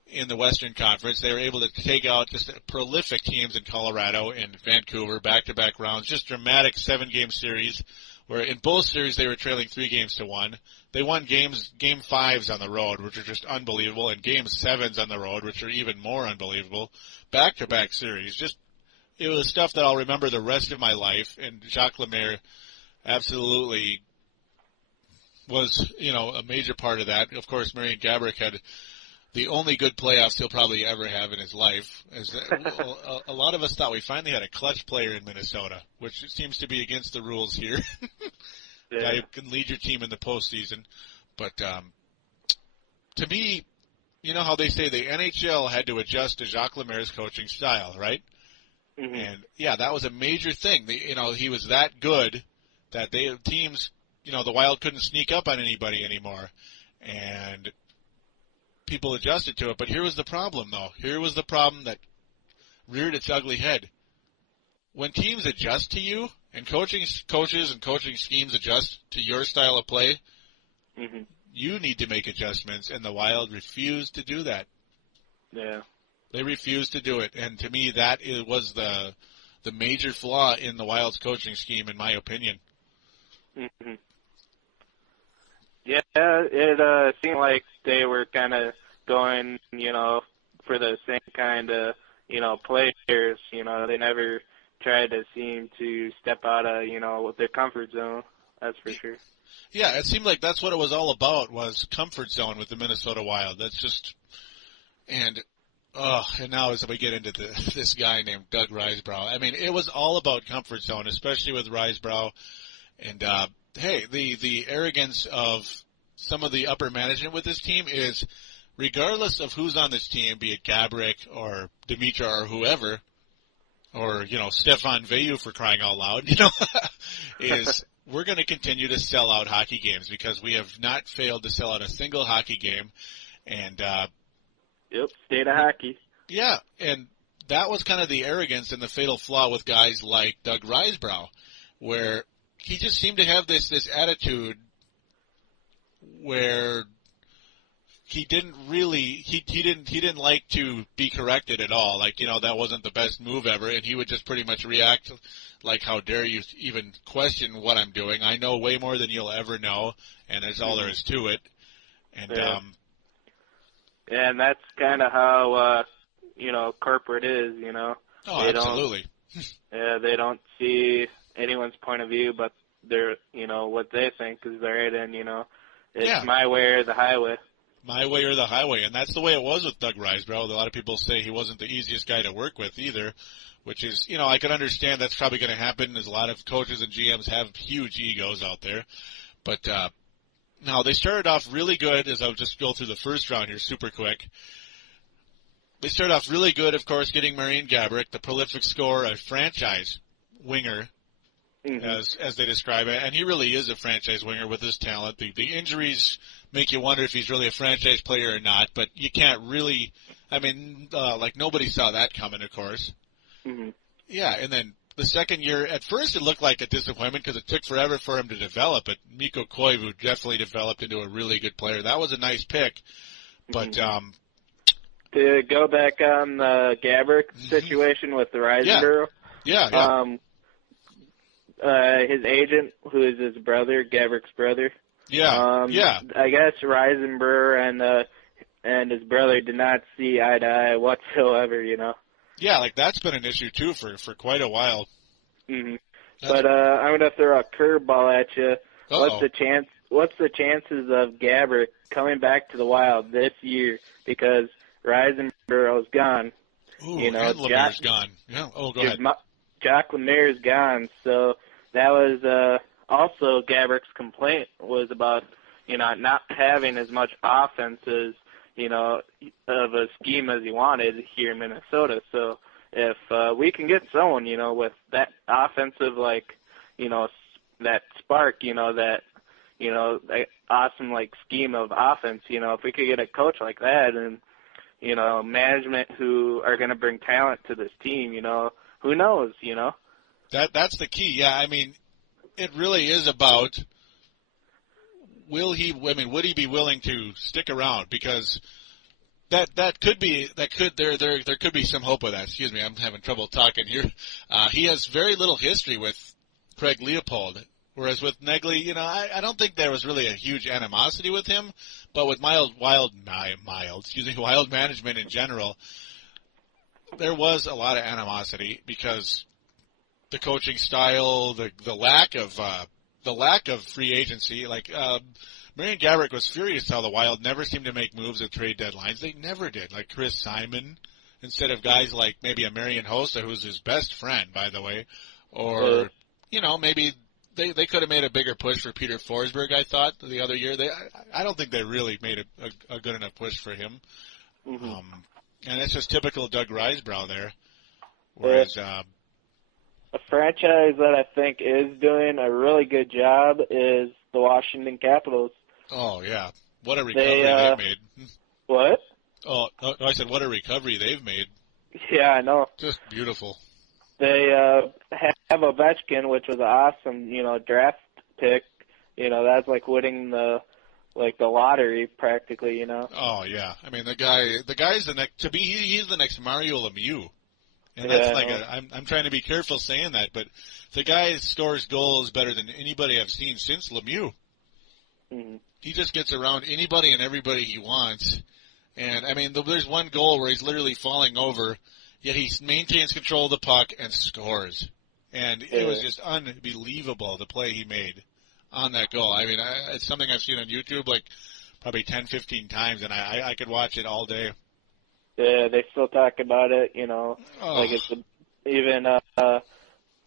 in the Western Conference. They were able to take out just prolific teams in Colorado and Vancouver, back-to-back rounds, just dramatic 7-game series, where in both series they were trailing 3-1. They won game 5s on the road, which are just unbelievable, and game 7s on the road, which are even more unbelievable. Back-to-back series. It was stuff that I'll remember the rest of my life, and Jacques Lemaire absolutely was, a major part of that. Of course, Marian Gabrick had the only good playoffs he'll probably ever have in his life. A lot of us thought we finally had a clutch player in Minnesota, which seems to be against the rules here. Yeah. Guy who can lead your team in the postseason. But to me, you know how they say the NHL had to adjust to Jacques Lemaire's coaching style, right? Mm-hmm. And, yeah, that was a major thing. He was that good that teams, the Wild couldn't sneak up on anybody anymore. And people adjusted to it. But here was the problem, though. Here was the problem that reared its ugly head. When teams adjust to you, and coaches and coaching schemes adjust to your style of play, mm-hmm. you need to make adjustments, and the Wild refused to do that. Yeah. They refused to do it, and to me that was the major flaw in the Wild's coaching scheme, in my opinion. Mm-hmm. Yeah, it seemed like they were kind of going, for the same kind of, players. They never tried to seem to step out of, their comfort zone. That's for sure. Yeah, it seemed like that's what it was all about, was comfort zone with the Minnesota Wild. That's just, and now as we get into this guy named Doug Risebrough, I mean, it was all about comfort zone, especially with Risebrough. And, hey, the arrogance of some of the upper management with this team is, regardless of who's on this team, be it Gaborik or Dimitra or whoever, or, Stefan Veilleux for crying out loud, is we're going to continue to sell out hockey games because we have not failed to sell out a single hockey game. And, yep, state of hockey. Yeah, and that was kind of the arrogance and the fatal flaw with guys like Doug Risebrough, where he just seemed to have this attitude where he didn't really he didn't like to be corrected at all. Like, that wasn't the best move ever, and he would just pretty much react like, how dare you even question what I'm doing? I know way more than you'll ever know, and that's all there is to it. And yeah, and that's kind of how corporate is, Oh, they absolutely. They don't see anyone's point of view, but they're, what they think is right, and, it's my way or the highway. My way or the highway, and that's the way it was with Doug Risebrough. A lot of people say he wasn't the easiest guy to work with either, which is, I can understand that's probably going to happen, as a lot of coaches and GMs have huge egos out there. But now they started off really good, as I'll just go through the first round here super quick. They started off really good, of course, getting Marian Gaborik, the prolific scorer, a franchise winger, as they describe it, and he really is a franchise winger with his talent. The injuries make you wonder if he's really a franchise player or not, but you can't really, nobody saw that coming, of course. Mm-hmm. Yeah, and then the second year, at first it looked like a disappointment because it took forever for him to develop, but Mikko Koivu definitely developed into a really good player. That was a nice pick, but to go back on the Gaborik situation with the Risebrough, his agent, who is his brother, Gaborik's brother. I guess Risenbrough and his brother did not see eye to eye whatsoever, Yeah, that's been an issue too for quite a while. Mm-hmm. But I'm gonna throw a curveball at you. Uh-oh. What's the chances of Gaborik coming back to the Wild this year, because Risenbrough's gone? Ooh, and Lemaire's gone. Yeah. Oh, go ahead. Jacques Lemaire's gone, so that was also Gaborik's complaint was about, not having as much offense as, of a scheme as he wanted here in Minnesota. So if we can get someone, with that offensive, that spark, that awesome, scheme of offense, if we could get a coach like that and, management who are going to bring talent to this team, who knows, That's the key. Yeah, I mean, it really is about would he be willing to stick around, because there could be some hope with that. Excuse me, I'm having trouble talking here. He has very little history with Craig Leopold, whereas with Negley, I don't think there was really a huge animosity with him, but with wild management in general, there was a lot of animosity because the coaching style, the lack of free agency. Marion Gaborik was furious how the Wild never seemed to make moves at trade deadlines. They never did. Like Chris Simon, instead of guys like maybe a Marian Hossa, who's his best friend, by the way. Or, maybe they could have made a bigger push for Peter Forsberg, I thought, the other year. I don't think they really made a good enough push for him. Mm-hmm. And it's just typical Doug Risebrough there. Whereas, a franchise that I think is doing a really good job is the Washington Capitals. Oh, yeah. What a recovery they've made. What? Oh, I said what a recovery they've made. Yeah, I know. Just beautiful. They have Ovechkin, which was an awesome, draft pick. That's like winning the lottery practically, Oh, yeah. I mean, the guy's the next, he's the next Mario Lemieux. And that's I'm trying to be careful saying that, but the guy scores goals better than anybody I've seen since Lemieux. Mm-hmm. He just gets around anybody and everybody he wants. And, I mean, there's one goal where he's literally falling over, yet he maintains control of the puck and scores. And it was just unbelievable, the play he made on that goal. I mean, it's something I've seen on YouTube like probably 10, 15 times, and I could watch it all day. Yeah, they still talk about it, like it's even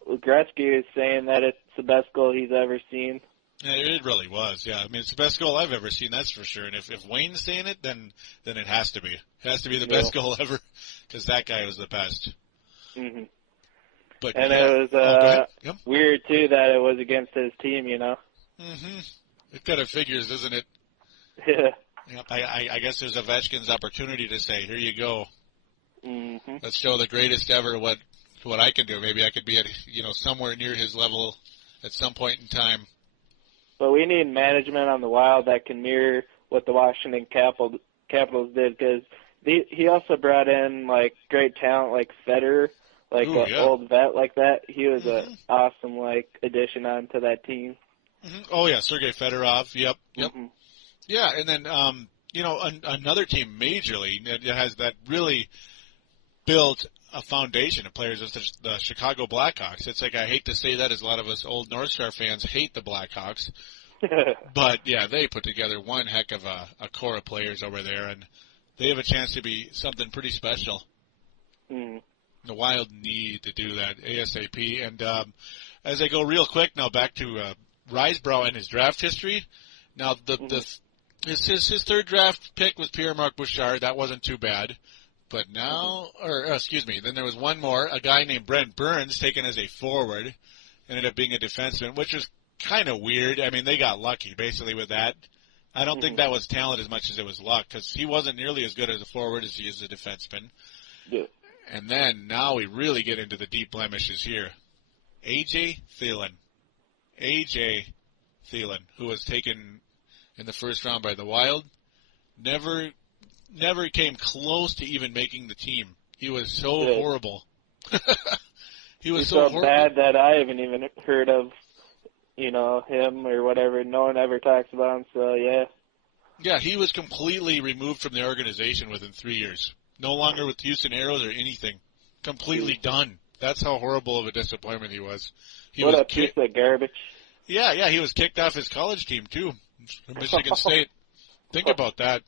Gretzky is saying that it's the best goal he's ever seen. Yeah, it really was, yeah. I mean, it's the best goal I've ever seen, that's for sure. And if Wayne's saying it, then it has to be. It has to be the best goal ever, because that guy was the best. Mm-hmm. But, and it was weird, too, that it was against his team, Mm-hmm. It kind of figures, doesn't it? Yeah. Yep, I guess there's Ovechkin's opportunity to say, here you go. Mm-hmm. Let's show the greatest ever what I can do. Maybe I could be at somewhere near his level at some point in time. But we need management on the Wild that can mirror what the Washington Capitals did, because he also brought in like great talent like Federer, like an old vet like that. He was an awesome addition onto that team. Mm-hmm. Oh yeah, Sergei Fedorov. Yep. Mm-hmm. Yeah, and then another team majorly that has that really built a foundation of players is the Chicago Blackhawks. It's like I hate to say that, as a lot of us old North Star fans hate the Blackhawks, but yeah, they put together one heck of a core of players over there, and they have a chance to be something pretty special. Mm. The Wild need to do that ASAP. And as I go real quick now, back to Risebrough and his draft history. Now his third draft pick was Pierre-Marc Bouchard. That wasn't too bad. But now, then there was one more, a guy named Brent Burns taken as a forward, ended up being a defenseman, which was kind of weird. I mean, they got lucky basically with that. I don't think that was talent as much as it was luck, because he wasn't nearly as good as a forward as he is a defenseman. Yeah. And then now we really get into the deep blemishes here. A.J. Thielen, who was taken in the first round by the Wild, never came close to even making the team. He was so horrible. He was so horrible. Bad that I haven't even heard of, him or whatever. No one ever talks about him, so yeah. Yeah, he was completely removed from the organization within 3 years. No longer with Houston Aeros or anything. Completely done. That's how horrible of a disappointment he was. What a piece of garbage. Yeah, he was kicked off his college team, too, from Michigan State. Think about that.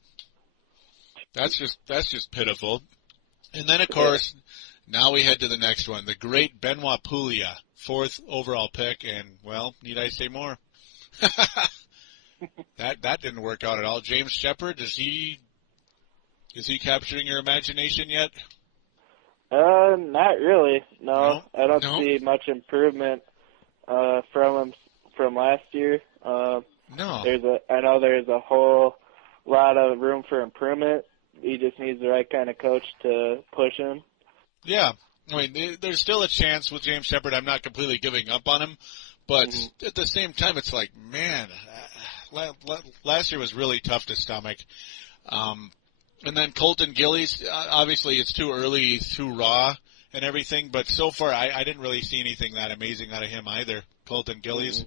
That's just pitiful. And then, of course, now we head to the next one. The great Benoit Pouliot, 4th overall pick, and, well, need I say more? That didn't work out at all. James Shepard, is he capturing your imagination yet? Not really. No? I don't see much improvement from him from last year. No. I know there's a whole lot of room for improvement. He just needs the right kind of coach to push him. Yeah. I mean, there's still a chance with James Shepard. I'm not completely giving up on him. But at the same time, it's like, man, last year was really tough to stomach. And then Colton Gillies, obviously it's too early, he's too raw and everything. But so far, I didn't really see anything that amazing out of him either, Colton Gillies.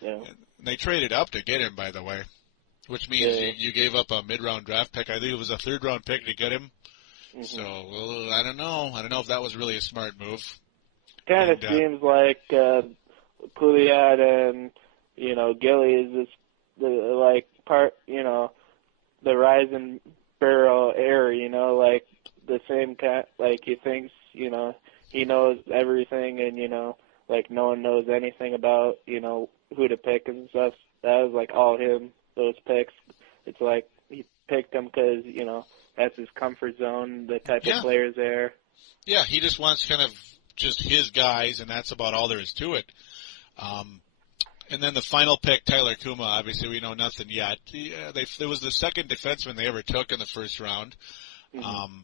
Yeah. And they traded up to get him, by the way, which means you gave up a mid-round draft pick. I think it was a third-round pick to get him. So, well, I don't know. I don't know if that was really a smart move. Kind of seems like Pouliot and, Gillies is part, the Rising Burrow error, like the same kind, like he thinks, he knows everything and, like no one knows anything about, who to pick and stuff. That was like all him, those picks. It's like he picked them because, that's his comfort zone, the type of players there. Yeah, he just wants kind of just his guys, and that's about all there is to it. And then the final pick, Tyler Kuma, obviously we know nothing yet. It was the second defenseman they ever took in the first round. Mm-hmm.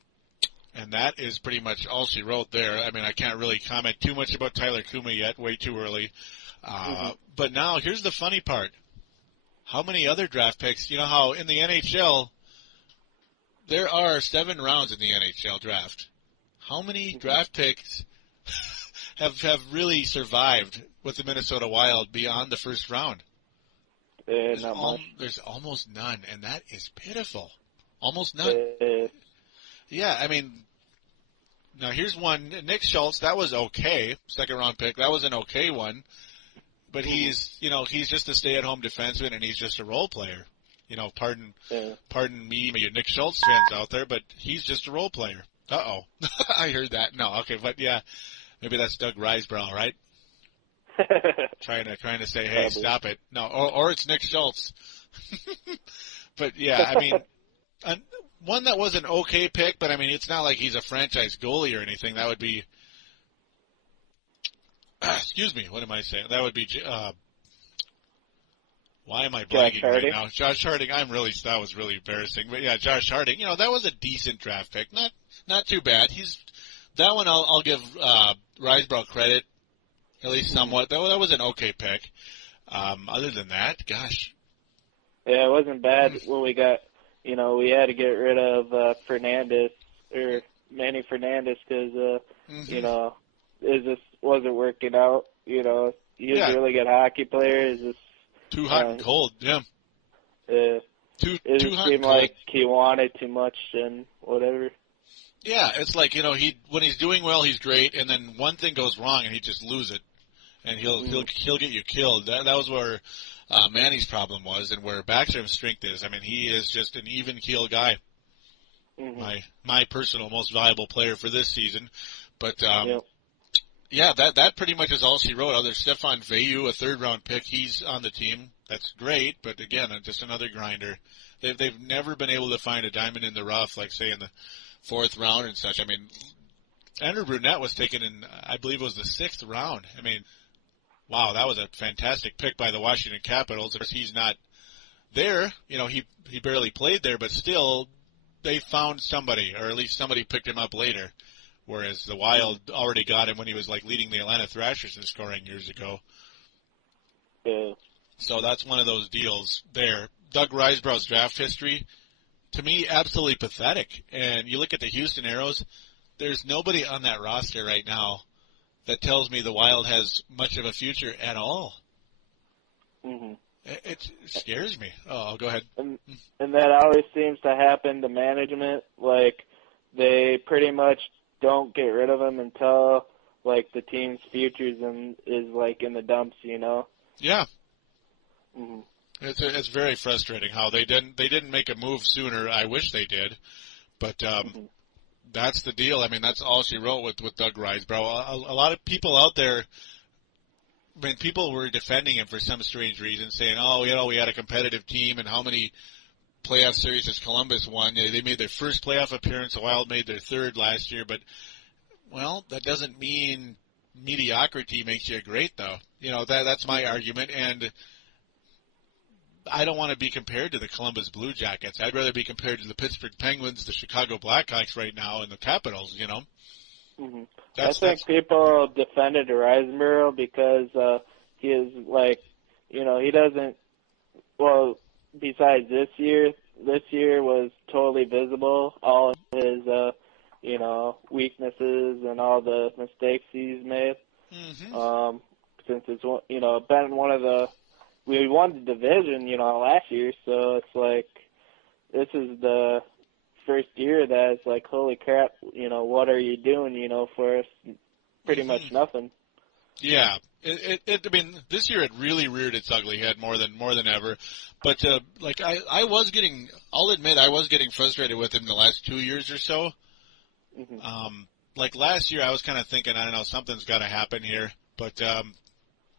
And that is pretty much all she wrote there. I mean, I can't really comment too much about Tyler Kuma yet, way too early. But now, here's the funny part. How many other draft picks, how in the NHL, there are 7 rounds in the NHL draft. How many draft picks have really survived with the Minnesota Wild beyond the first round? Not much. There's almost none, and that is pitiful. Almost none. Yeah, I mean, now here's one. Nick Schultz, that was okay. Second round pick. That was an okay one. But he's just a stay-at-home defenseman, and he's just a role player. Pardon me, Nick Schultz fans out there, but he's just a role player. Uh-oh. I heard that. No, okay, but yeah, maybe that's Doug Risebrough, right? trying to say, hey, Probably. Stop it. No, or it's Nick Schultz. But yeah, I mean, one that was an okay pick, but I mean, it's not like he's a franchise goalie or anything. That would be, excuse me, what am I saying? That would be, why am I blanking right now? Josh Harding. That was really embarrassing. But yeah, Josh Harding, that was a decent draft pick. Not too bad. That one I'll give, Risebrough credit, at least somewhat. That was an okay pick. Other than that, gosh. Yeah, it wasn't bad when we got, we had to get rid of Fernandez or Manny Fernandez because, it just wasn't working out. He was a really good hockey player. It's just too hot and cold. Yeah. It seemed like he wanted too much and whatever. Yeah, it's like when he's doing well, he's great, and then one thing goes wrong, and he just lose it, and he'll get you killed. That was where Manny's problem was, and where Backstrom's strength is. I mean, he is just an even keel guy. My personal most valuable player for this season, but yeah, that pretty much is all she wrote. Other Stefan Veyu, a 3rd round pick, he's on the team. That's great, but again, just another grinder. They've never been able to find a diamond in the rough, like say in the 4th round and such. I mean, Andrew Brunette was taken in, I believe it was the 6th round. I mean, wow, that was a fantastic pick by the Washington Capitals. Of course, he's not there. He barely played there, but still, they found somebody, or at least somebody picked him up later. Whereas the Wild already got him when he was like leading the Atlanta Thrashers in scoring years ago. Yeah. So that's one of those deals there. Doug Risebrough's draft history, to me, absolutely pathetic. And you look at the Houston Aeros, there's nobody on that roster right now that tells me the Wild has much of a future at all. It scares me. Oh, go ahead. And that always seems to happen to management. Like, they pretty much don't get rid of him until, like, the team's futures is like, in the dumps, Yeah. It's very frustrating how they didn't make a move sooner. I wish they did. But that's the deal. I mean, that's all she wrote with Doug Risebrough. A lot of people out there, I mean, people were defending him for some strange reason, saying, we had a competitive team, and how many playoff series has Columbus won? They made their first playoff appearance. The Wild made their 3rd last year, but, well, that doesn't mean mediocrity makes you great, though. That's my argument, and I don't want to be compared to the Columbus Blue Jackets. I'd rather be compared to the Pittsburgh Penguins, the Chicago Blackhawks right now, and the Capitals, I think people defended Risebrough because he is like, he doesn't, well, besides this year was totally visible, all of his, weaknesses and all the mistakes he's made. Since it's, been one of the, we won the division, last year, so it's like, this is the first year that it's like, holy crap, what are you doing, for us? Pretty much nothing. Yeah. I mean, this year it really reared its ugly head more than ever. But, I'll admit I was getting frustrated with him the last 2 years or so. Mm-hmm. Like last year I was kind of thinking, I don't know, something's got to happen here. But,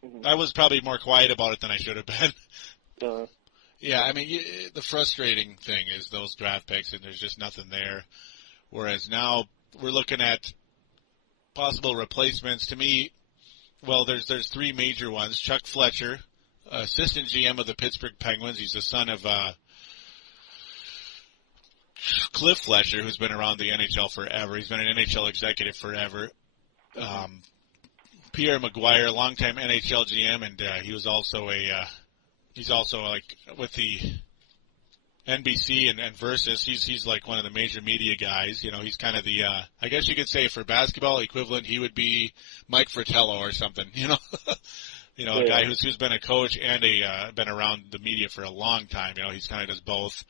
Mm-hmm. I was probably more quiet about it than I should have been. Uh, Yeah, I mean, the frustrating thing is those draft picks, and there's just nothing there. Whereas now we're looking at possible replacements. To me, well, there's three major ones. Chuck Fletcher, assistant GM of the Pittsburgh Penguins. He's the son of Cliff Fletcher, who's been around the NHL forever. He's been an NHL executive forever. Pierre McGuire, longtime NHL GM, and he was also he's also like with the NBC and Versus. He's like one of the major media guys. You know, he's kind of the I guess you could say for basketball equivalent, he would be Mike Fratello or something. You know, a guy who's been a coach and been around the media for a long time. You know, he's kind of does both.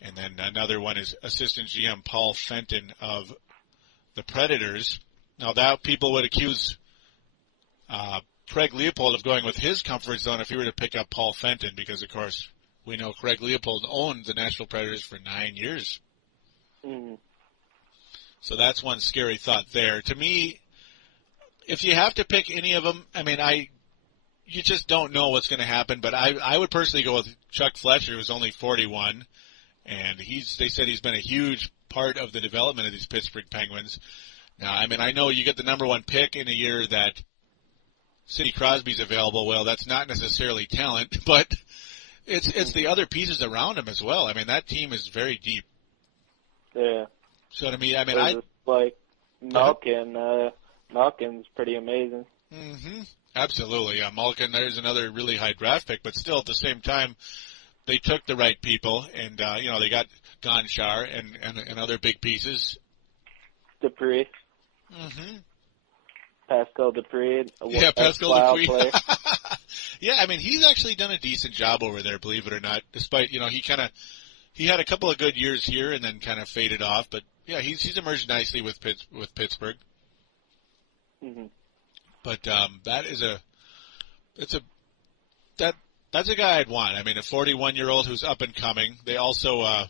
And then another one is assistant GM Paul Fenton of the Predators. Now that people would accuse Craig Leopold of going with his comfort zone if he were to pick up Paul Fenton, because of course we know Craig Leopold owned the Nashville Predators for 9 years. mm-hmm. So that's one scary thought there. To me, if you have to pick any of them, I mean, you just don't know what's going to happen, but I would personally go with Chuck Fletcher, who's only 41, and they said he's been a huge part of the development of these Pittsburgh Penguins. Now, I mean, I know you get the number one pick in a year that Sidney Crosby's available. Well, that's not necessarily talent, but it's the other pieces around him as well. I mean, that team is very deep. Yeah. So to me, I mean, like Malkin's pretty amazing. Mm-hmm. Absolutely, yeah. Malkin, there's another really high draft pick, but still at the same time, they took the right people, and they got Gonchar and other big pieces. Dupree. Mm-hmm. Pascal Dupree. Yeah, Pascal Dupree. Player. Yeah, I mean, he's actually done a decent job over there, believe it or not, despite, he had a couple of good years here and then kind of faded off, but yeah, he's emerged nicely with Pittsburgh. Mm-hmm. But that's a guy I'd want. I mean, a 41-year-old who's up and coming. They also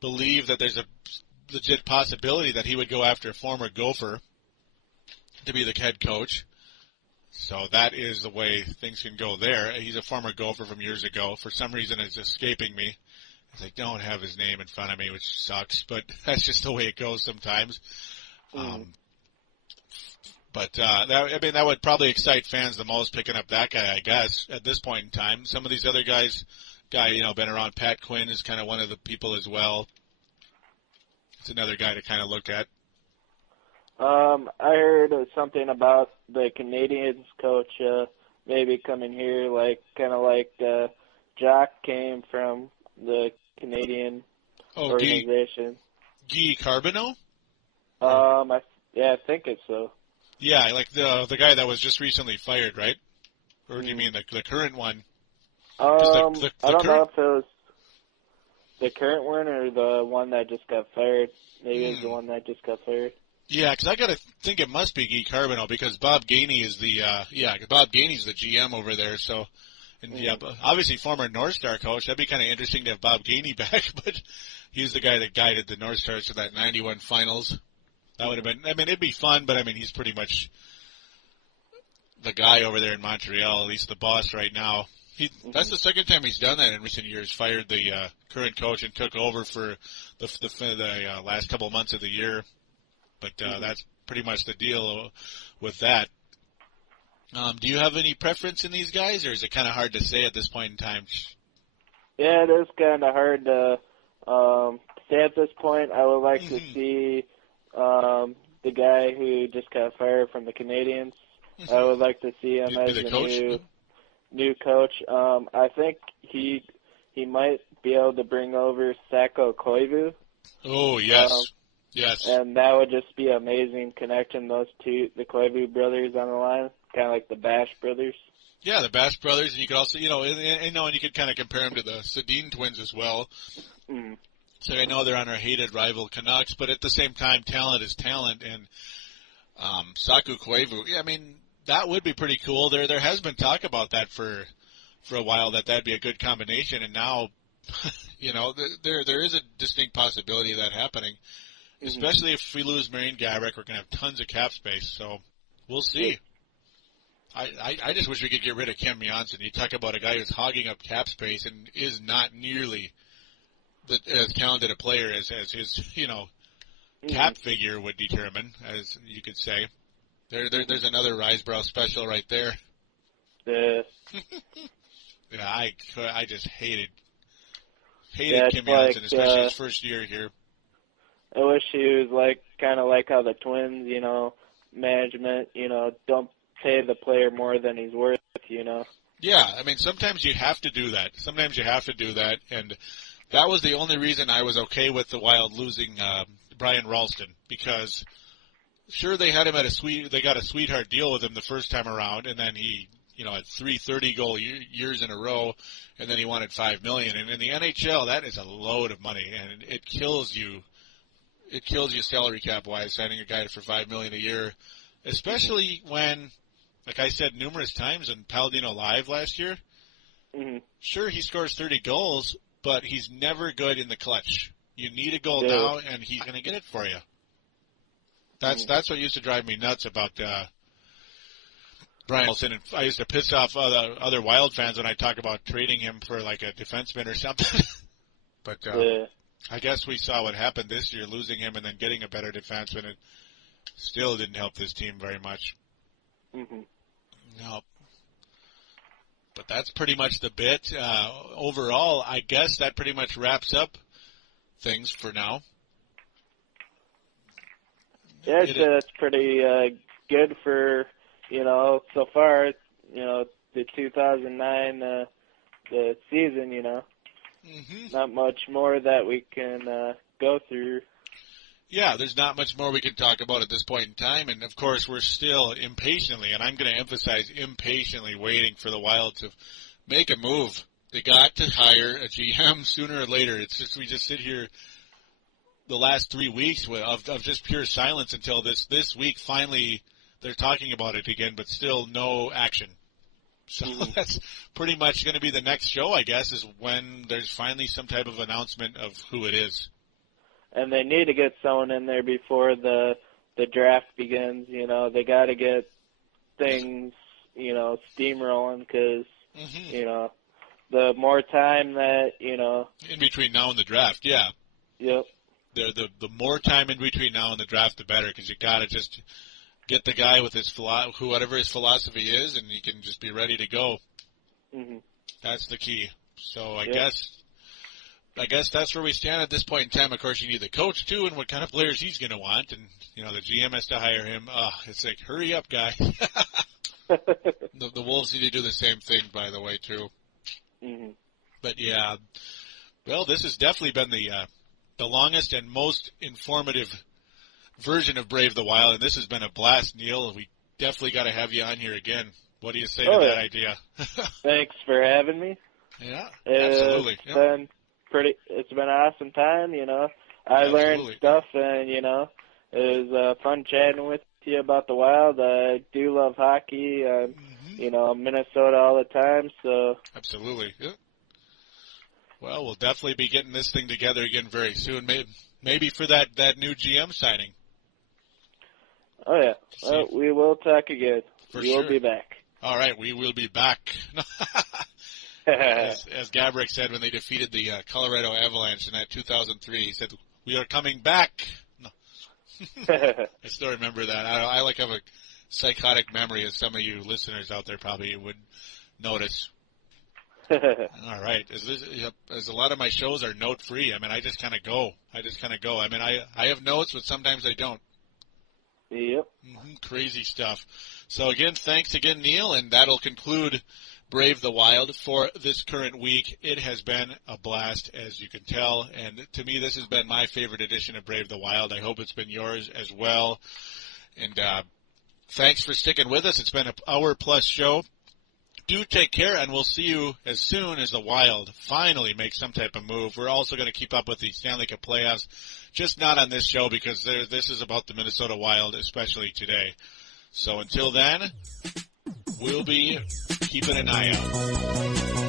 believe that there's a legit possibility that he would go after a former Gopher to be the head coach. So that is the way things can go there. He's a former Gopher from years ago. For some reason, it's escaping me. I don't have his name in front of me, which sucks, but that's just the way it goes sometimes. That would probably excite fans the most, picking up that guy, I guess, at this point in time. Some of these other guys, been around. Pat Quinn is kind of one of the people as well. It's another guy to kind of look at. I heard something about the Canadiens coach maybe coming here, kind of like Jack came from the Canadian organization. Guy Carbonneau? I think it's so. Yeah, like the guy that was just recently fired, right? Or do you mean the current one? I don't know if it was the current one or the one that just got fired. Maybe it's the one that just got fired. Yeah, because I got to think it must be Guy Carbonneau, because Bob Gainey is Bob Gainey's the GM over there. So, obviously former North Star coach. That'd be kind of interesting to have Bob Gainey back, but he's the guy that guided the North Stars to that 91 finals. That would have been, I mean, it'd be fun, but I mean, he's pretty much the guy over there in Montreal, at least the boss right now. That's the second time he's done that in recent years, fired the current coach and took over for the last couple of months of the year. But that's pretty much the deal with that. Do you have any preference in these guys, or is it kind of hard to say at this point in time? Yeah, it is kind of hard to say at this point. I would like to see the guy who just got fired from the Canadiens. I would like to see him as the new coach. I think he might be able to bring over Sakko Koivu. Oh, yes. Yes. And that would just be amazing, connecting those two, the Koivu brothers on the line, kind of like the Bash brothers. Yeah, the Bash brothers, and you could also, and you could kind of compare them to the Sedin twins as well. Mm. So I know they're on our hated rival Canucks, but at the same time, talent is talent, and Saku Koivu. Yeah, I mean, that would be pretty cool. There has been talk about that for a while, that'd be a good combination, and now, there is a distinct possibility of that happening. Mm-hmm. Especially if we lose Marian Gaborik, we're going to have tons of cap space, so we'll see. I just wish we could get rid of Kim Janssen. You talk about a guy who's hogging up cap space and is not nearly as talented a player as his, cap figure would determine, as you could say. There's another Risebrow special right there. Yeah. Yeah, I just hated Kim Janssen, especially his first year here. I wish he was kind of like how the Twins, management, don't pay the player more than he's worth, Yeah, I mean, sometimes you have to do that. And that was the only reason I was okay with the Wild losing Brian Ralston, because sure, they had him they got a sweetheart deal with him the first time around, and then he, had 3 30-goal years in a row, and then he wanted $5 million. And in the NHL, that is a load of money, and it kills you. It kills you salary cap wise, signing a guy for $5 million a year, especially when, like I said numerous times in Paladino Live last year. Mm-hmm. Sure, he scores 30 goals, but he's never good in the clutch. You need a goal now, and he's going to get it for you. That's what used to drive me nuts about Brian Olsen. And I used to piss off other Wild fans when I talk about trading him for like a defenseman or something. But I guess we saw what happened this year, losing him and then getting a better defenseman. It still didn't help this team very much. Mm-hmm. No. But that's pretty much the bit. Overall, I guess that pretty much wraps up things for now. Yeah, it's pretty good for, so far, the 2009 the season, Mm-hmm. Not much more that we can go through. Yeah, there's not much more we can talk about at this point in time, and of course we're still impatiently, and I'm going to emphasize impatiently, waiting for the Wild to make a move. They got to hire a GM sooner or later. It's just we just sit here the last 3 weeks of just pure silence until this week. Finally, they're talking about it again, but still no action. So that's pretty much going to be the next show, I guess, is when there's finally some type of announcement of who it is. And they need to get someone in there before the draft begins. They got to get things, steamrolling because, the more time that, in between now and the draft, yeah. Yep. The more time in between now and the draft, the better, because you got to just get the guy with whatever his philosophy is, and he can just be ready to go. Mm-hmm. That's the key. So I guess that's where we stand at this point in time. Of course, you need the coach too, and what kind of players he's going to want, and the GM has to hire him. It's like, hurry up, guy. The Wolves need to do the same thing, by the way, too. Mm-hmm. But yeah, well, this has definitely been the longest and most informative version of Brave the Wild, and this has been a blast, Neil. We definitely got to have you on here again. What do you say to that idea? Thanks for having me. Yeah, absolutely. It's been an awesome time, I learned stuff, and, it was fun chatting with you about the Wild. I do love hockey. Minnesota all the time, so. Absolutely, yeah. Well, we'll definitely be getting this thing together again very soon, maybe for that new GM signing. Oh, yeah. Well, we will talk again. We will be back. All right, we will be back. As Gaborik said when they defeated the Colorado Avalanche in that 2003, he said, "We are coming back." No. I still remember that. I have a psychotic memory, as some of you listeners out there probably would notice. All right. As a lot of my shows are note-free, I mean, I just kind of go. I mean, I have notes, but sometimes I don't. Yep. Crazy stuff. So, again, thanks again, Neil, and that'll conclude Brave the Wild for this current week. It has been a blast, as you can tell, and to me, this has been my favorite edition of Brave the Wild. I hope it's been yours as well. And thanks for sticking with us. It's been an hour-plus show. do take care, and we'll see you as soon as the Wild finally makes some type of move. We're also going to keep up with the Stanley Cup playoffs, just not on this show because this is about the Minnesota Wild, especially today. So until then, we'll be keeping an eye out.